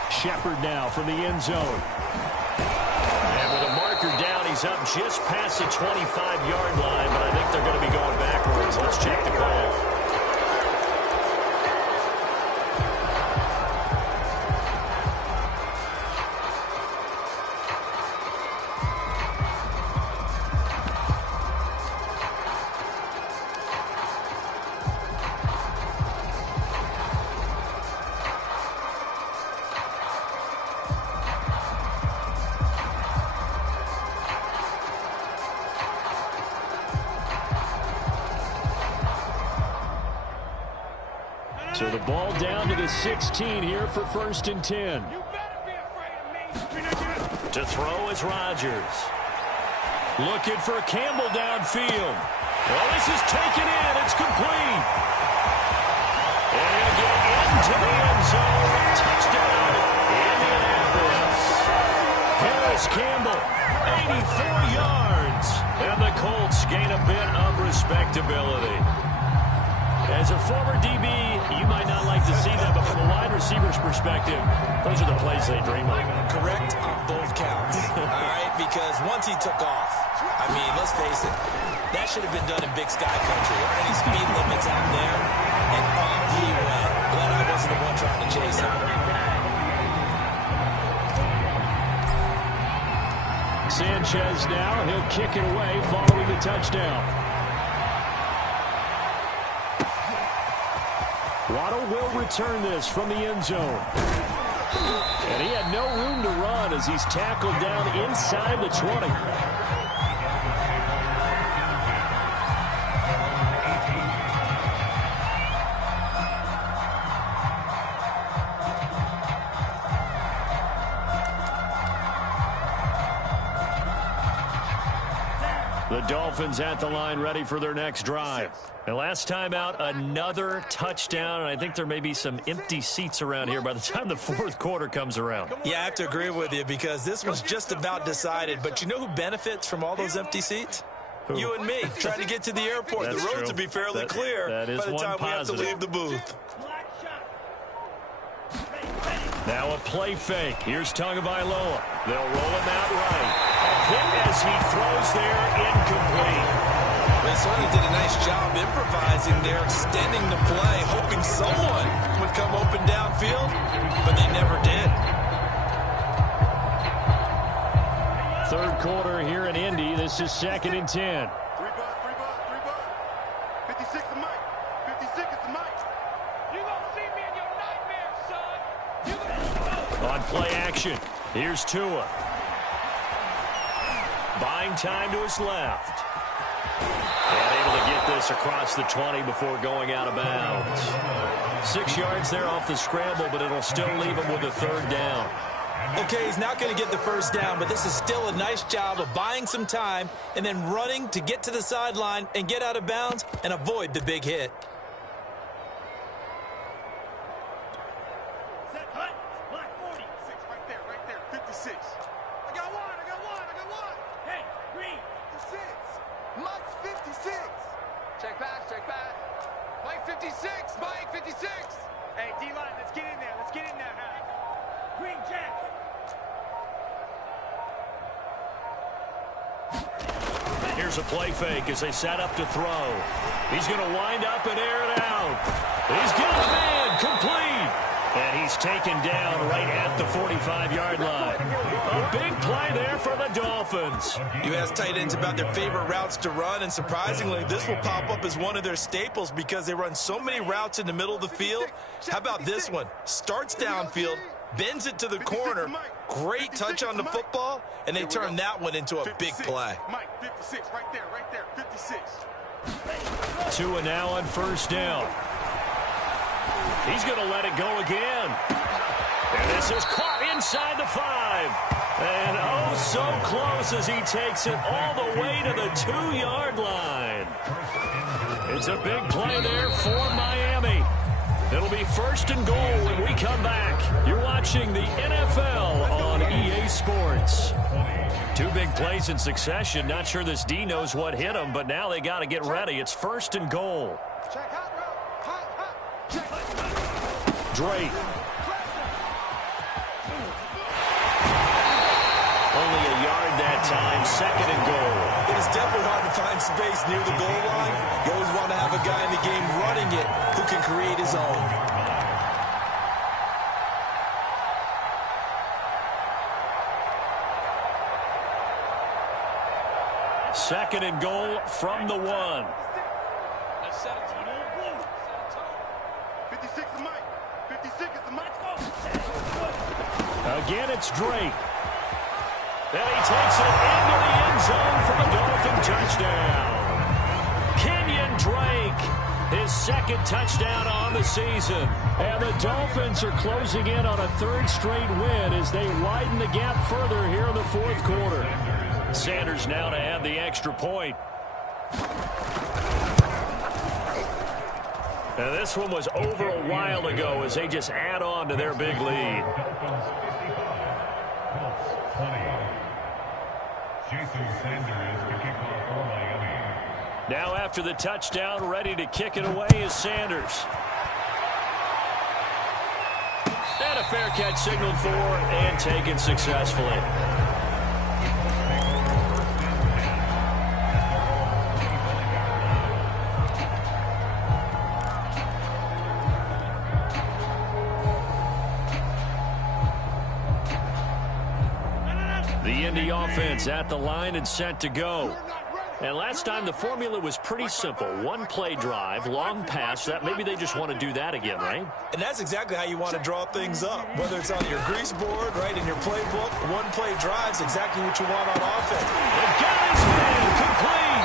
Shepard now from the end zone. And with a marker down, he's up just past the 25-yard line, but I think they're going to be going backwards. Let's check the call. So the ball down to the 16 here for 1st and 10. To throw is Rodgers. Looking for Campbell downfield. Well, this is taken in. It's complete. And he'll get into the end zone. Touchdown, Indianapolis. Harris Campbell, 84 yards. And the Colts gain a bit of respectability. As a former DB, you might not like to see that, but from a wide receiver's perspective, those are the plays they dream of. Correct on both counts. All right, because once he took off, I mean, let's face it, that should have been done in Big Sky Country. There aren't any speed limits out there, and off he went. Glad I wasn't the one trying to chase him. Sanchez now, he'll kick it away following the touchdown. Waddle will return this from the end zone. And he had no room to run as he's tackled down inside the 20. The Dolphins at the line ready for their next drive. And last time out, another touchdown, and I think there may be some empty seats around here by the time the 4th quarter comes around. Yeah, I have to agree with you because this was just about decided. But you know who benefits from all those empty seats? Who? You and me, trying to get to the airport. That's the roads true. will be fairly clear that is by the time we have to leave the booth. Now a play fake. Here's Tagovailoa. They'll roll him out right. A hit as he throws there, incomplete. Minnesota did a nice job improvising there, extending the play, hoping someone would come open downfield, but they never did. 3rd quarter here in Indy. This is 2nd and 10. 3 bud. 56 is Mike. 56 is Mike. You gonna see me in your nightmares, son. You gonna... On play action, here's Tua. Buying time to his left. And able to get this across the 20 before going out of bounds. 6 yards there off the scramble, but it'll still leave him with a 3rd down. Okay, he's not going to get the 1st down, but this is still a nice job of buying some time and then running to get to the sideline and get out of bounds and avoid the big hit. Right there. 56. I got one. Hey, Green. 56. Mike's 56. Check back. Mike 56. Mike 56. Hey, D-line, let's get in there. Huh? Green Jack. Here's a play fake as they set up to throw. He's going to wind up and air it out. He's got a man complete. And he's taken down right at the 45-yard line. A big play there for the Dolphins. You ask tight ends about their favorite routes to run, and surprisingly, this will pop up as one of their staples because they run so many routes in the middle of the field. How about this one? Starts downfield, bends it to the corner, great touch on the football, and they turn that one into a big play. Mike, 56, right there, 56. Tua now on 1st down. He's going to let it go again. And this is caught inside the 5. And oh, so close as he takes it all the way to the 2-yard line. It's a big play there for Miami. It'll be 1st and goal when we come back. You're watching the NFL on EA Sports. 2 big plays in succession. Not sure this D knows what hit him, but now they got to get ready. It's 1st and goal. Check hot route. Hot. Check. Drake. Only a yard that time. 2nd and goal. It is definitely hard to find space near the goal line. You always want to have a guy in the game running it who can create his own. Second and goal from the 1. That's 17. 56 is Mike. 56 is the Mike. Again, it's Drake. And he takes it into the end zone for the Dolphin touchdown. Kenyon Drake, his second touchdown on the season. And the Dolphins are closing in on a third straight win as they widen the gap further here in the fourth quarter. Sanders now to add the extra point. And this one was over a while ago as they just add on to their big lead. Now after the touchdown, ready to kick it away is Sanders. And a fair catch signaled for and taken successfully. The Indy offense at the line and set to go. And last time the formula was pretty simple. One play drive, long pass. That maybe they just want to do that again, right? And that's exactly how you want to draw things up. Whether it's on your grease board, right, in your playbook, one play drive is exactly what you want on offense. The guy's man complete.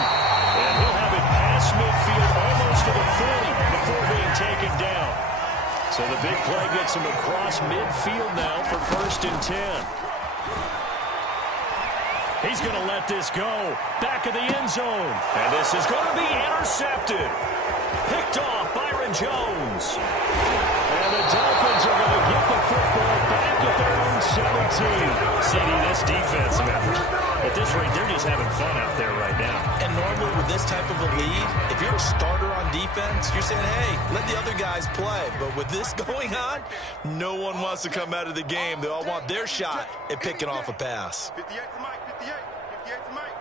And he'll have it past midfield almost to the 40 before being taken down. So the big play gets him across midfield now for 1st and 10. He's going to let this go. Back of the end zone. And this is going to be intercepted. Picked off Byron Jones. And the Dolphins are going to get the football back at their own 17. CD, this defense, man, at this rate, they're just having fun out there right now. And normally with this type of a lead, if you're a starter on defense, you're saying, hey, let the other guys play. But with this going on, no one wants to come out of the game. They all want their shot at picking off a pass. 58 to Mike, 58. 58 to Mike.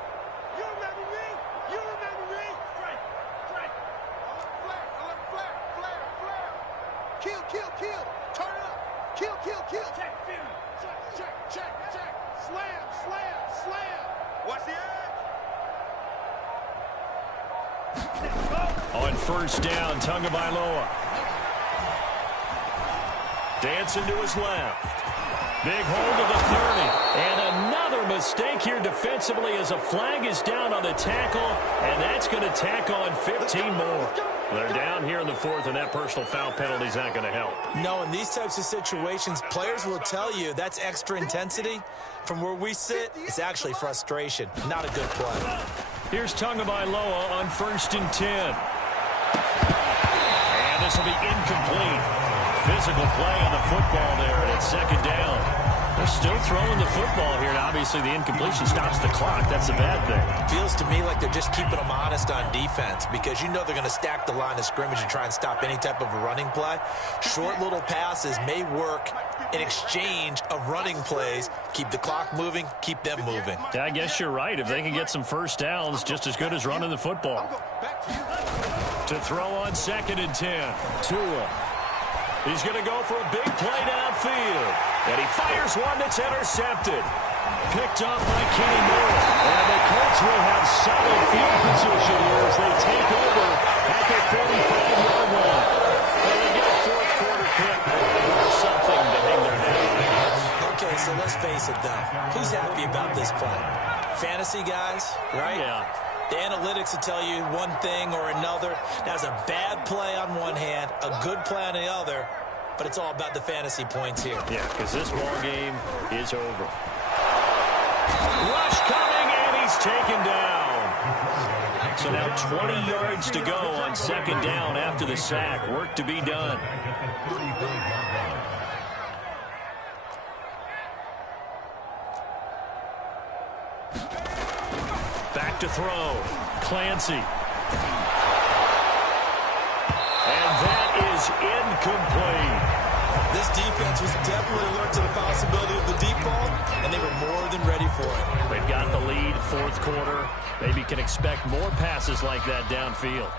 You remember me? You remember me? Frank. Flare. Kill. Turn it up. Kill. Check. Slam. Watch the edge. On 1st down, Tagovailoa. Dancing to his left. Big hold of the 30. And another mistake here defensively as a flag is down on the tackle. And that's going to tack on 15 more. They're down here in the 4th, and that personal foul penalty is not going to help. No, in these types of situations, players will tell you that's extra intensity. From where we sit, it's actually frustration. Not a good play. Here's Tagovailoa on 1st and 10. And this will be incomplete. Physical play on the football there, and it's 2nd down. They're still throwing the football here, and obviously the incompletion stops the clock. That's a bad thing. Feels to me like they're just keeping them honest on defense because you know they're going to stack the line of scrimmage and try and stop any type of a running play. Short little passes may work in exchange of running plays. Keep the clock moving, keep them moving. Yeah, I guess you're right. If they can get some 1st downs, just as good as running the football. To throw on 2nd and 10. Tua. He's going to go for a big play downfield. And he fires one that's intercepted. Picked off by Kenny Moore. And the Colts will have solid field position here as they take over at the 45-yard line. And they get a 4th quarter pick. There's something to hang their name on. Okay, so let's face it, though. Who's happy about this play? Fantasy guys, right? Yeah. The analytics will tell you one thing or another. That's a bad play on one hand, a good play on the other, but it's all about the fantasy points here. Yeah, because this ball game is over. Rush coming, and he's taken down. So now 20 yards to go on 2nd down after the sack. Work to be done. Back to throw. Clancy. And that is incomplete. This defense was definitely alert to the possibility of the deep ball, and they were more than ready for it. They've got the lead, 4th quarter. Maybe can expect more passes like that downfield.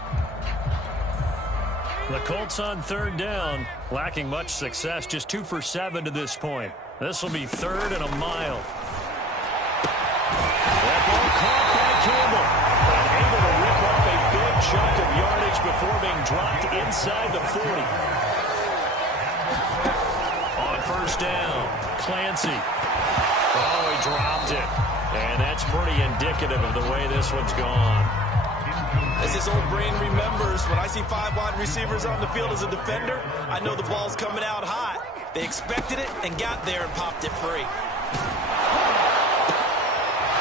The Colts on 3rd down, lacking much success, just 2 for 7 to this point. This will be 3rd and a mile. That ball caught by Campbell, and able to rip off a big chunk of yardage before being dropped inside the 40. On 1st down, Clancy. Oh, he dropped it. And that's pretty indicative of the way this one's gone. As this old brain remembers, when I see 5 wide receivers on the field as a defender, I know the ball's coming out hot. They expected it and got there and popped it free.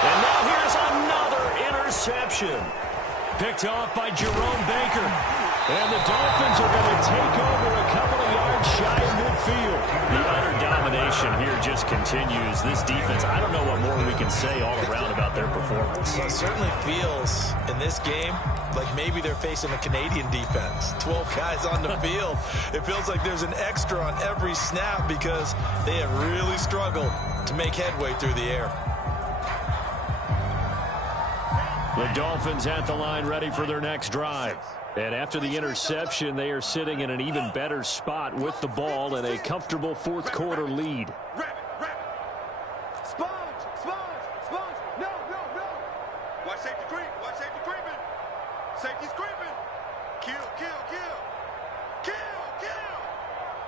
And now here's another interception. Picked off by Jerome Baker. And the Dolphins are going to take over a couple of yards shy of midfield. The utter domination here just continues. This defense, I don't know what more we can say all around about their performance. Well, it certainly feels in this game like maybe they're facing a Canadian defense. 12 guys on the field. It feels like there's an extra on every snap because they have really struggled to make headway through the air. The Dolphins at the line ready for their next drive. And after the interception, they are sitting in an even better spot with the ball and a comfortable fourth quarter lead. Sponge, sponge, sponge. No, no, no. Watch safety creep. Watch safety creeping. Safety's creeping. Kill, kill, kill. Kill, kill.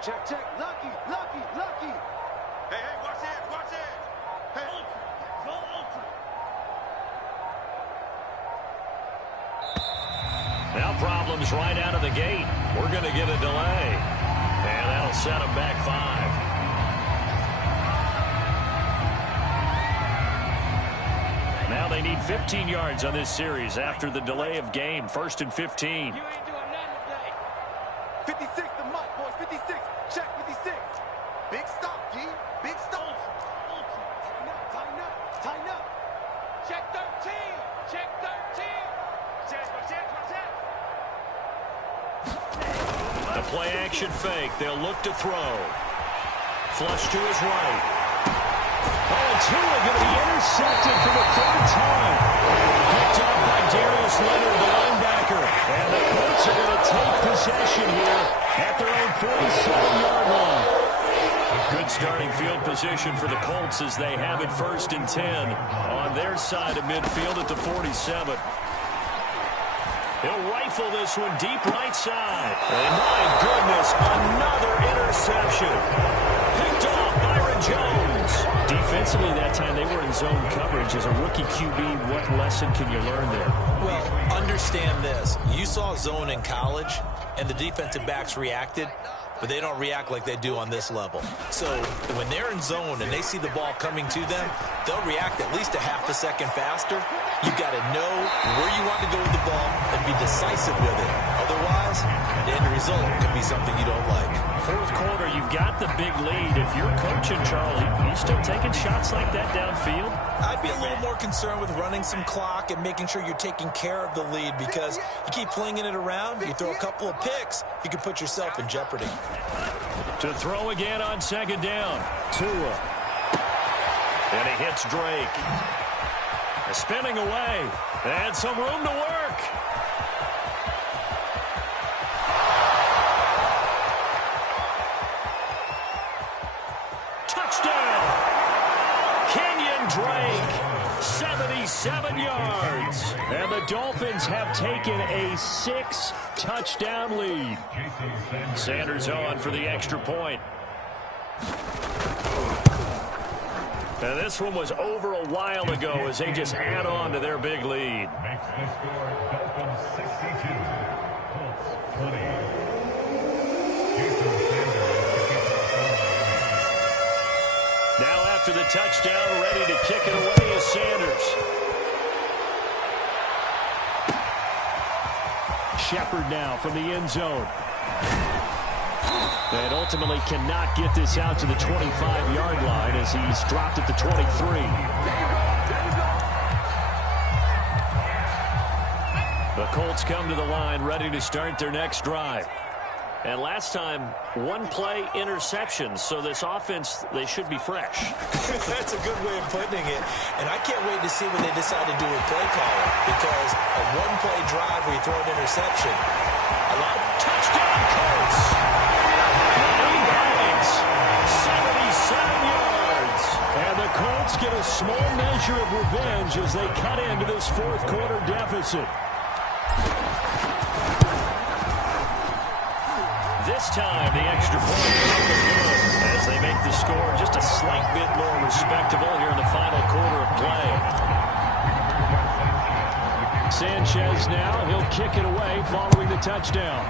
Check, check. Lucky, lucky, lucky. Hey, hey, watch edge, watch edge. Hey. Go ultra. Now problems right out of the gate. We're going to get a delay. And that'll set them back 5. Now they need 15 yards on this series after the delay of game. 1st and 15. You ain't doing nothing today. 56, the mic, boys. 56. Check 56. Big stop, G. Big stop. Ultra. Tighten up, tighten up. Check 13. Check 13. Check, watch that, watch that. A play action fake. They'll look to throw. Flush to his right. Oh, and Tua going to be intercepted for the 3rd time. Picked up by Darius Leonard, the linebacker. And the Colts are going to take possession here at their own 47-yard line. Good starting field position for the Colts as they have it 1st and 10 on their side of midfield at the 47. He'll rifle this one deep right side. And my goodness, another interception. Picked off Byron Jones. Defensively that time, they were in zone coverage. As a rookie QB, what lesson can you learn there? Well, understand this. You saw zone in college, and the defensive backs reacted, but they don't react like they do on this level. So when they're in zone and they see the ball coming to them, they'll react at least a half a second faster. You've got to know where you want to go with the ball and be decisive with it. Otherwise, the end result could be something you don't like. 4th quarter, you've got the big lead. If you're coaching, Charlie, you still taking shots like that downfield? I'd be a little more concerned with running some clock and making sure you're taking care of the lead, because you keep flinging it around, you throw a couple of picks, you can put yourself in jeopardy. To throw again on 2nd down. Tua. And he hits Drake. Spinning away. And some room to work. Touchdown. Kenyon Drake. 77 yards. And the Dolphins have taken a 6-touchdown lead. Sanders on for the extra point. And this one was over a while ago as they just add on to their big lead. Makes the score Dolphins 62, Colts 20. Now after the touchdown, ready to kick it away is Sanders. Shepard now from the end zone. And ultimately cannot get this out to the 25-yard line as he's dropped at the 23. The Colts come to the line ready to start their next drive. And last time, 1-play interception, so this offense, they should be fresh. That's a good way of putting it. And I can't wait to see what they decide to do with play calling, because a 1-play drive where you throw an interception, a lot of Touchdown, Colts! 77 yards. And the Colts get a small measure of revenge as they cut into this 4th quarter deficit. This time, the extra point as they make the score just a slight bit more respectable here in the final quarter of play. Sanchez now, he'll kick it away following the touchdown.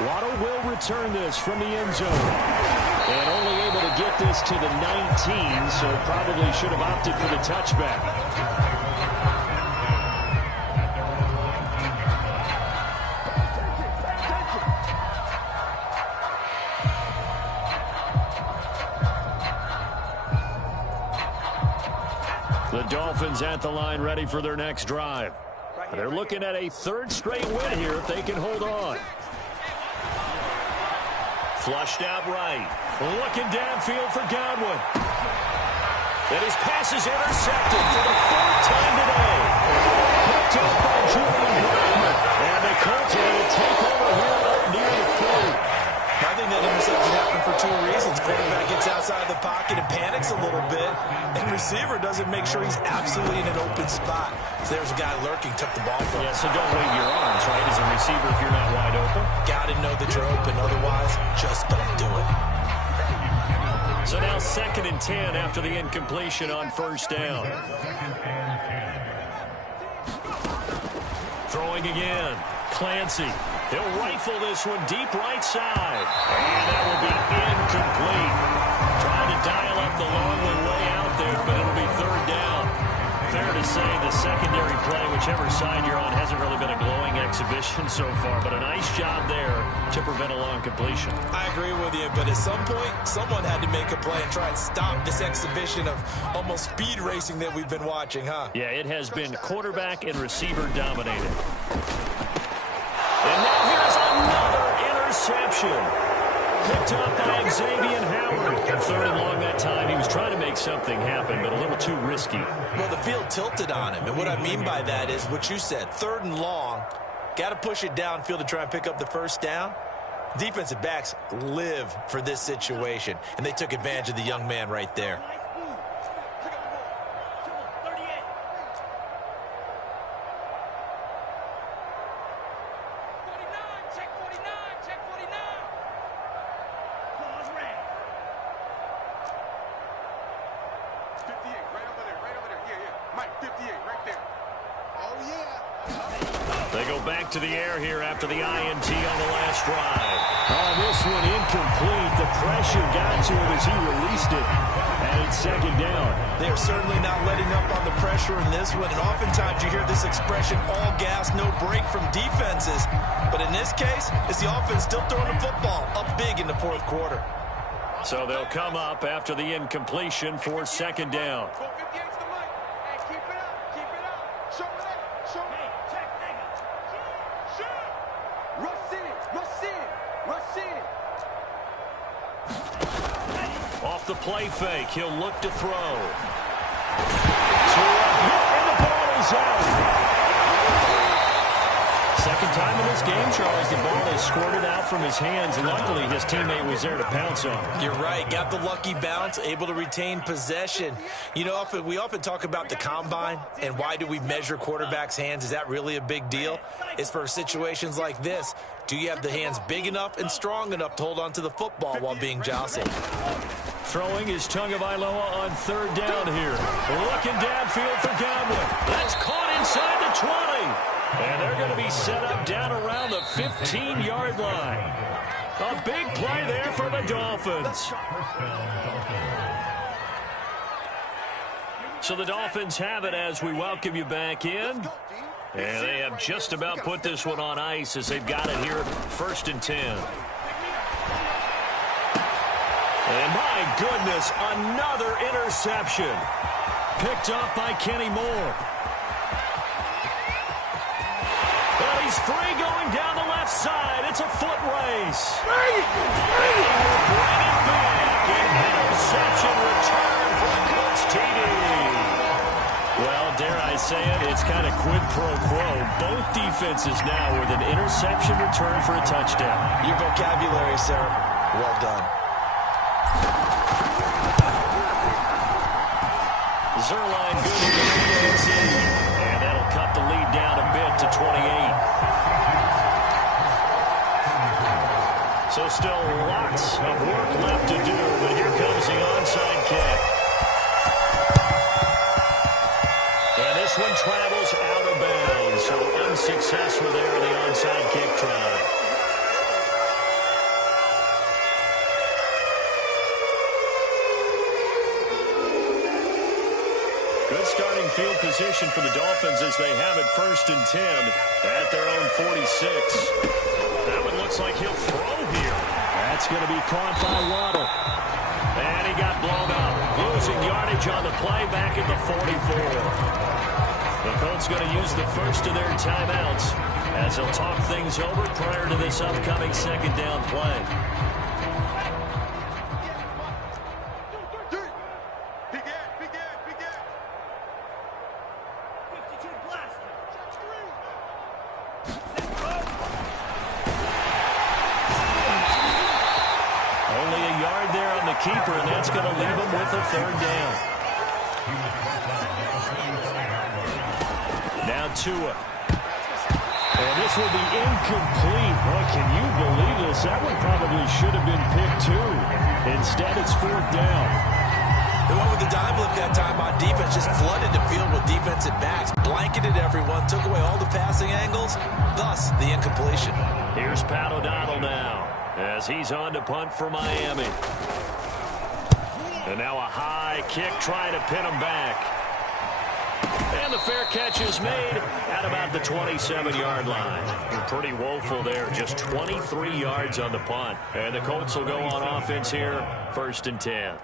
Waddle will return this from the end zone. And only able to get this to the 19, so probably should have opted for the touchback. The Dolphins at the line ready for their next drive. They're looking at a third straight win here if they can hold on. Flushed out right. Looking downfield for Godwin. And his pass is intercepted for the fourth time today. Picked up by Julian Blackman. And the Colts are going to take over here up near the 40. I think that interception happened for two reasons. Quarterback gets outside of the pocket and panics a little bit. And receiver doesn't make sure he's absolutely in an open spot. So there's a guy lurking, took the ball from him. Yeah, so don't wave your arms, right, as a receiver if you're not wide open. Got to know that you're open. Otherwise, just don't do it. So now 2nd and 10 after the incompletion on first down. Throwing again. Clancy. He'll rifle this one deep right side. And that will be incomplete. Trying to dial up the long one way out there, but it'll be third down. Fair to say the secondary play, whichever side you're on, hasn't really been a glowing exhibition so far, but a nice job there to prevent a long completion. I agree with you, but at some point, someone had to make a play and try and stop this exhibition of almost speed racing that we've been watching, huh? Yeah, it has been quarterback and receiver dominated. And now here's another interception. Picked up by Xavier Howard. And 3rd and long that time. He was trying to make something happen, but a little too risky. Well, the field tilted on him, and what I mean by that is what you said. 3rd and long, got to push it downfield to try and pick up the first down. Defensive backs live for this situation, and they took advantage of the young man right there. To the air here after the INT on the last drive. This one incomplete. The pressure got to him as he released it. And it's 2nd down. They're certainly not letting up on the pressure in this one. And oftentimes you hear this expression, all gas, no break from defenses. But in this case, it's the offense still throwing the football up big in the 4th quarter. So they'll come up after the incompletion for 2nd down. Off the play fake, he'll look to throw. And the ball is out. 2nd time in this game, Charles, the ball is squirted out from his hands. Luckily, his teammate was there to pounce on him. You're right. Got the lucky bounce, able to retain possession. You know, we often talk about the combine and why do we measure quarterbacks' hands. Is that really a big deal? It's for situations like this. Do you have the hands big enough and strong enough to hold on to the football while being jostled? Throwing is Tagovailoa on 3rd down here. Looking downfield for Godwin. That's caught inside the 20. And they're going to be set up down around the 15-yard line. A big play there for the Dolphins. So the Dolphins have it as we welcome you back in. And they have just about put this one on ice as they've got it here, 1st and 10. And my goodness, another interception. Picked up by Kenny Moore. Well, he's free going down the left side. It's a foot race. And he will bring it back. An interception return for the Colts TD. Well, dare I say it, it's kind of quid pro quo. Both defenses now with an interception return for a touchdown. Your vocabulary, sir. Well done. Zerline good here to gets in. And that'll cut the lead down a bit to 28. So still lots of work left to do, but here comes the onside kick. this one travels out of bounds. So unsuccessful there in the onside kick try. Good starting field position for the Dolphins as they have it 1st and 10 at their own 46. That one looks like he'll throw here. That's going to be caught by Waddle. And he got blown up. Losing yardage on the play back at the 44. The Colts going to use the first of their timeouts as they'll talk things over prior to this upcoming 2nd down play. Keeper, and that's going to leave him with a 3rd down. Now Tua. And this will be incomplete. Boy, can you believe this? That one probably should have been picked too. Instead, it's 4th down. They went with the dime look that time on defense, just flooded the field with defensive backs, blanketed everyone, took away all the passing angles, thus the incompletion. Here's Pat O'Donnell now as he's on to punt for Miami. And now a high kick trying to pin him back. And the fair catch is made at about the 27-yard line. Pretty woeful there, just 23 yards on the punt. And the Colts will go on offense here, 1st and 10.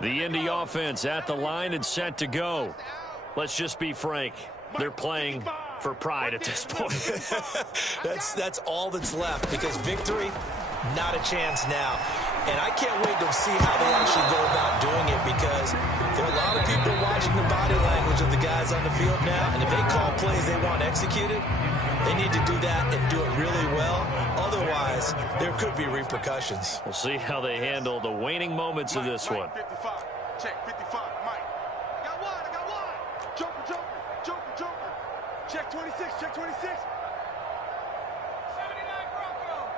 The Indy offense at the line and set to go. Let's just be frank. They're playing for pride at this point. That's all that's left, because victory, not a chance now. And I can't wait to see how they actually go about doing it, because there are a lot of people watching the body language of the guys on the field now, and if they call plays they want executed, they need to do that and do it really well. Otherwise, there could be repercussions. We'll see how they handle the waning moments of this one. 55. Check 55, Mike. I got one. Joker. Check 26, check 26. 79 Bronco.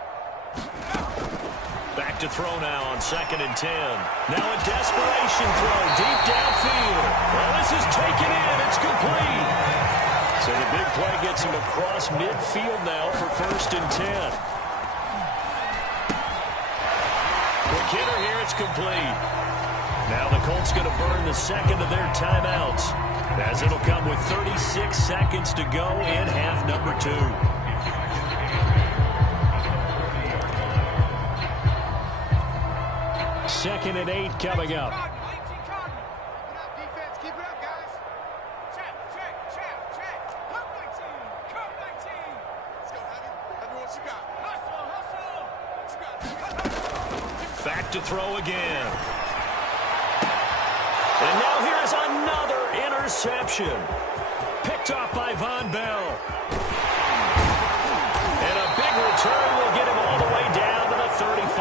Back to throw now on 2nd and 10. Now a desperation throw deep downfield. Well, this is taken in. It's complete. So the big play gets him across midfield now for 1st and 10. Quick hitter here. It's complete. Now the Colts going to burn the 2nd of their timeouts, as it'll come with 36 seconds to go in half number 2. Second and 8 coming up. Defense, keep it up, guys. Check. Come 19. Let's go, Heavy what you got. Hustle. What you got? Back to throw again. And now here is another interception. Picked off by Von Bell. And a big return will get him all the way down to the 35.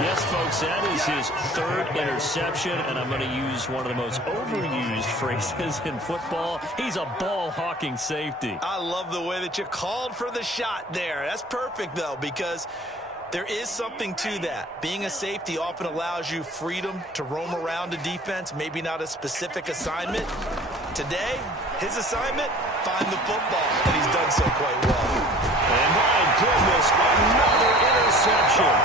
Yes, folks, that is his 3rd interception, and I'm going to use one of the most overused phrases in football. He's a ball-hawking safety. I love the way that you called for the shot there. That's perfect, though, because there is something to that. Being a safety often allows you freedom to roam around a defense, maybe not a specific assignment. Today, his assignment, find the football, and he's done so quite well. And my goodness, another interception.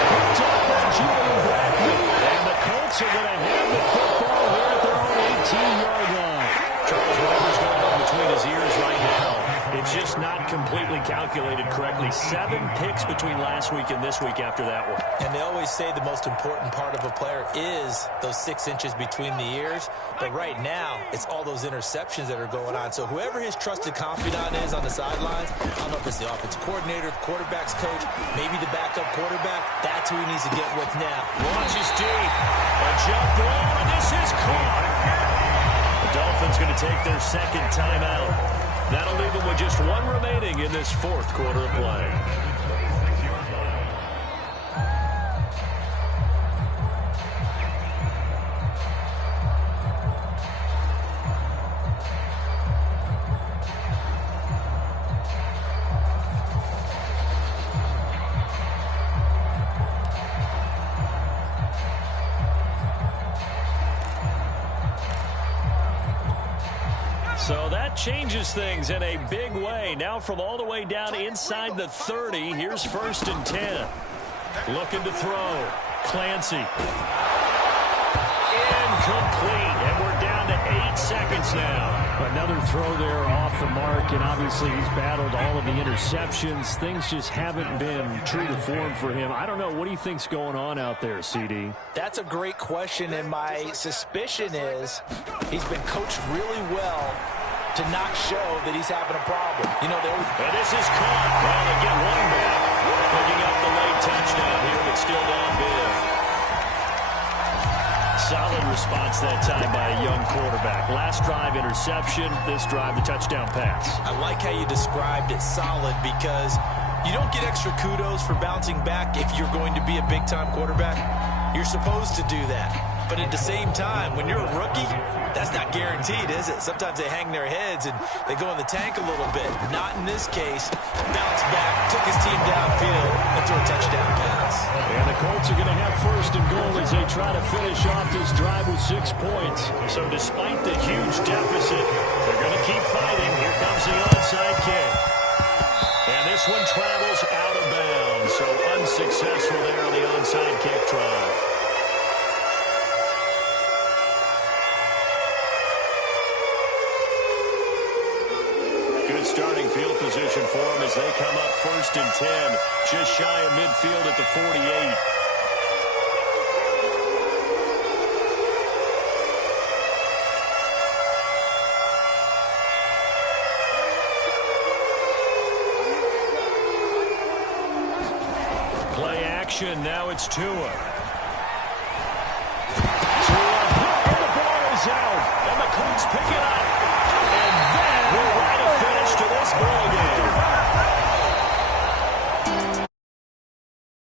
Picked up by Julian Blackman. And the Colts are going to have the football here at their own 18-yard line. Charles, whatever's going on between his ears right now, it's just not completely calculated correctly. 7 picks between last week and this week after that one. And they always say the most important part of a player is those 6 inches between the ears. But right now, it's all those interceptions that are going on. So whoever his trusted confidant is on the sidelines, I don't know if it's the offensive coordinator, quarterback's coach, maybe the backup quarterback, that's who he needs to get with now. Launches deep. A jump ball, and this is caught. The Dolphins going to take their 2nd timeout. That'll leave them with just 1 remaining in this 4th quarter of play. So that changes things in a big way. Now from all the way down inside the 30, here's 1st and 10. Looking to throw. Clancy. Incomplete. And we're down to 8 seconds now. Another throw there off the mark, and obviously he's battled all of the interceptions. Things just haven't been true to form for him. I don't know. What do you think's going on out there, CD? That's a great question, and my suspicion is he's been coached really well to not show that he's having a problem. You know, and this is caught. Well, they get one back. Picking up the late touchdown here, but still down big. Solid response that time by a young quarterback. Last drive, interception. This drive, the touchdown pass. I like how you described it, solid, because you don't get extra kudos for bouncing back if you're going to be a big-time quarterback. You're supposed to do that. But at the same time, when you're a rookie, that's not guaranteed, is it? Sometimes they hang their heads and they go in the tank a little bit. Not in this case. Bounce back, took his team downfield, and threw a touchdown pass. And the Colts are going to have 1st and goal as they try to finish off this drive with 6 points. So despite the huge deficit, they're going to keep fighting. Here comes the onside kick. And this one travels out of bounds. So unsuccessful there on the onside kick try. Good starting field position for them as they come up 1st and 10. Just shy of midfield at the 48. Play action. Now it's Tua. And the ball is out. And the Colts pick it up. And then we're right to finish to this ball game.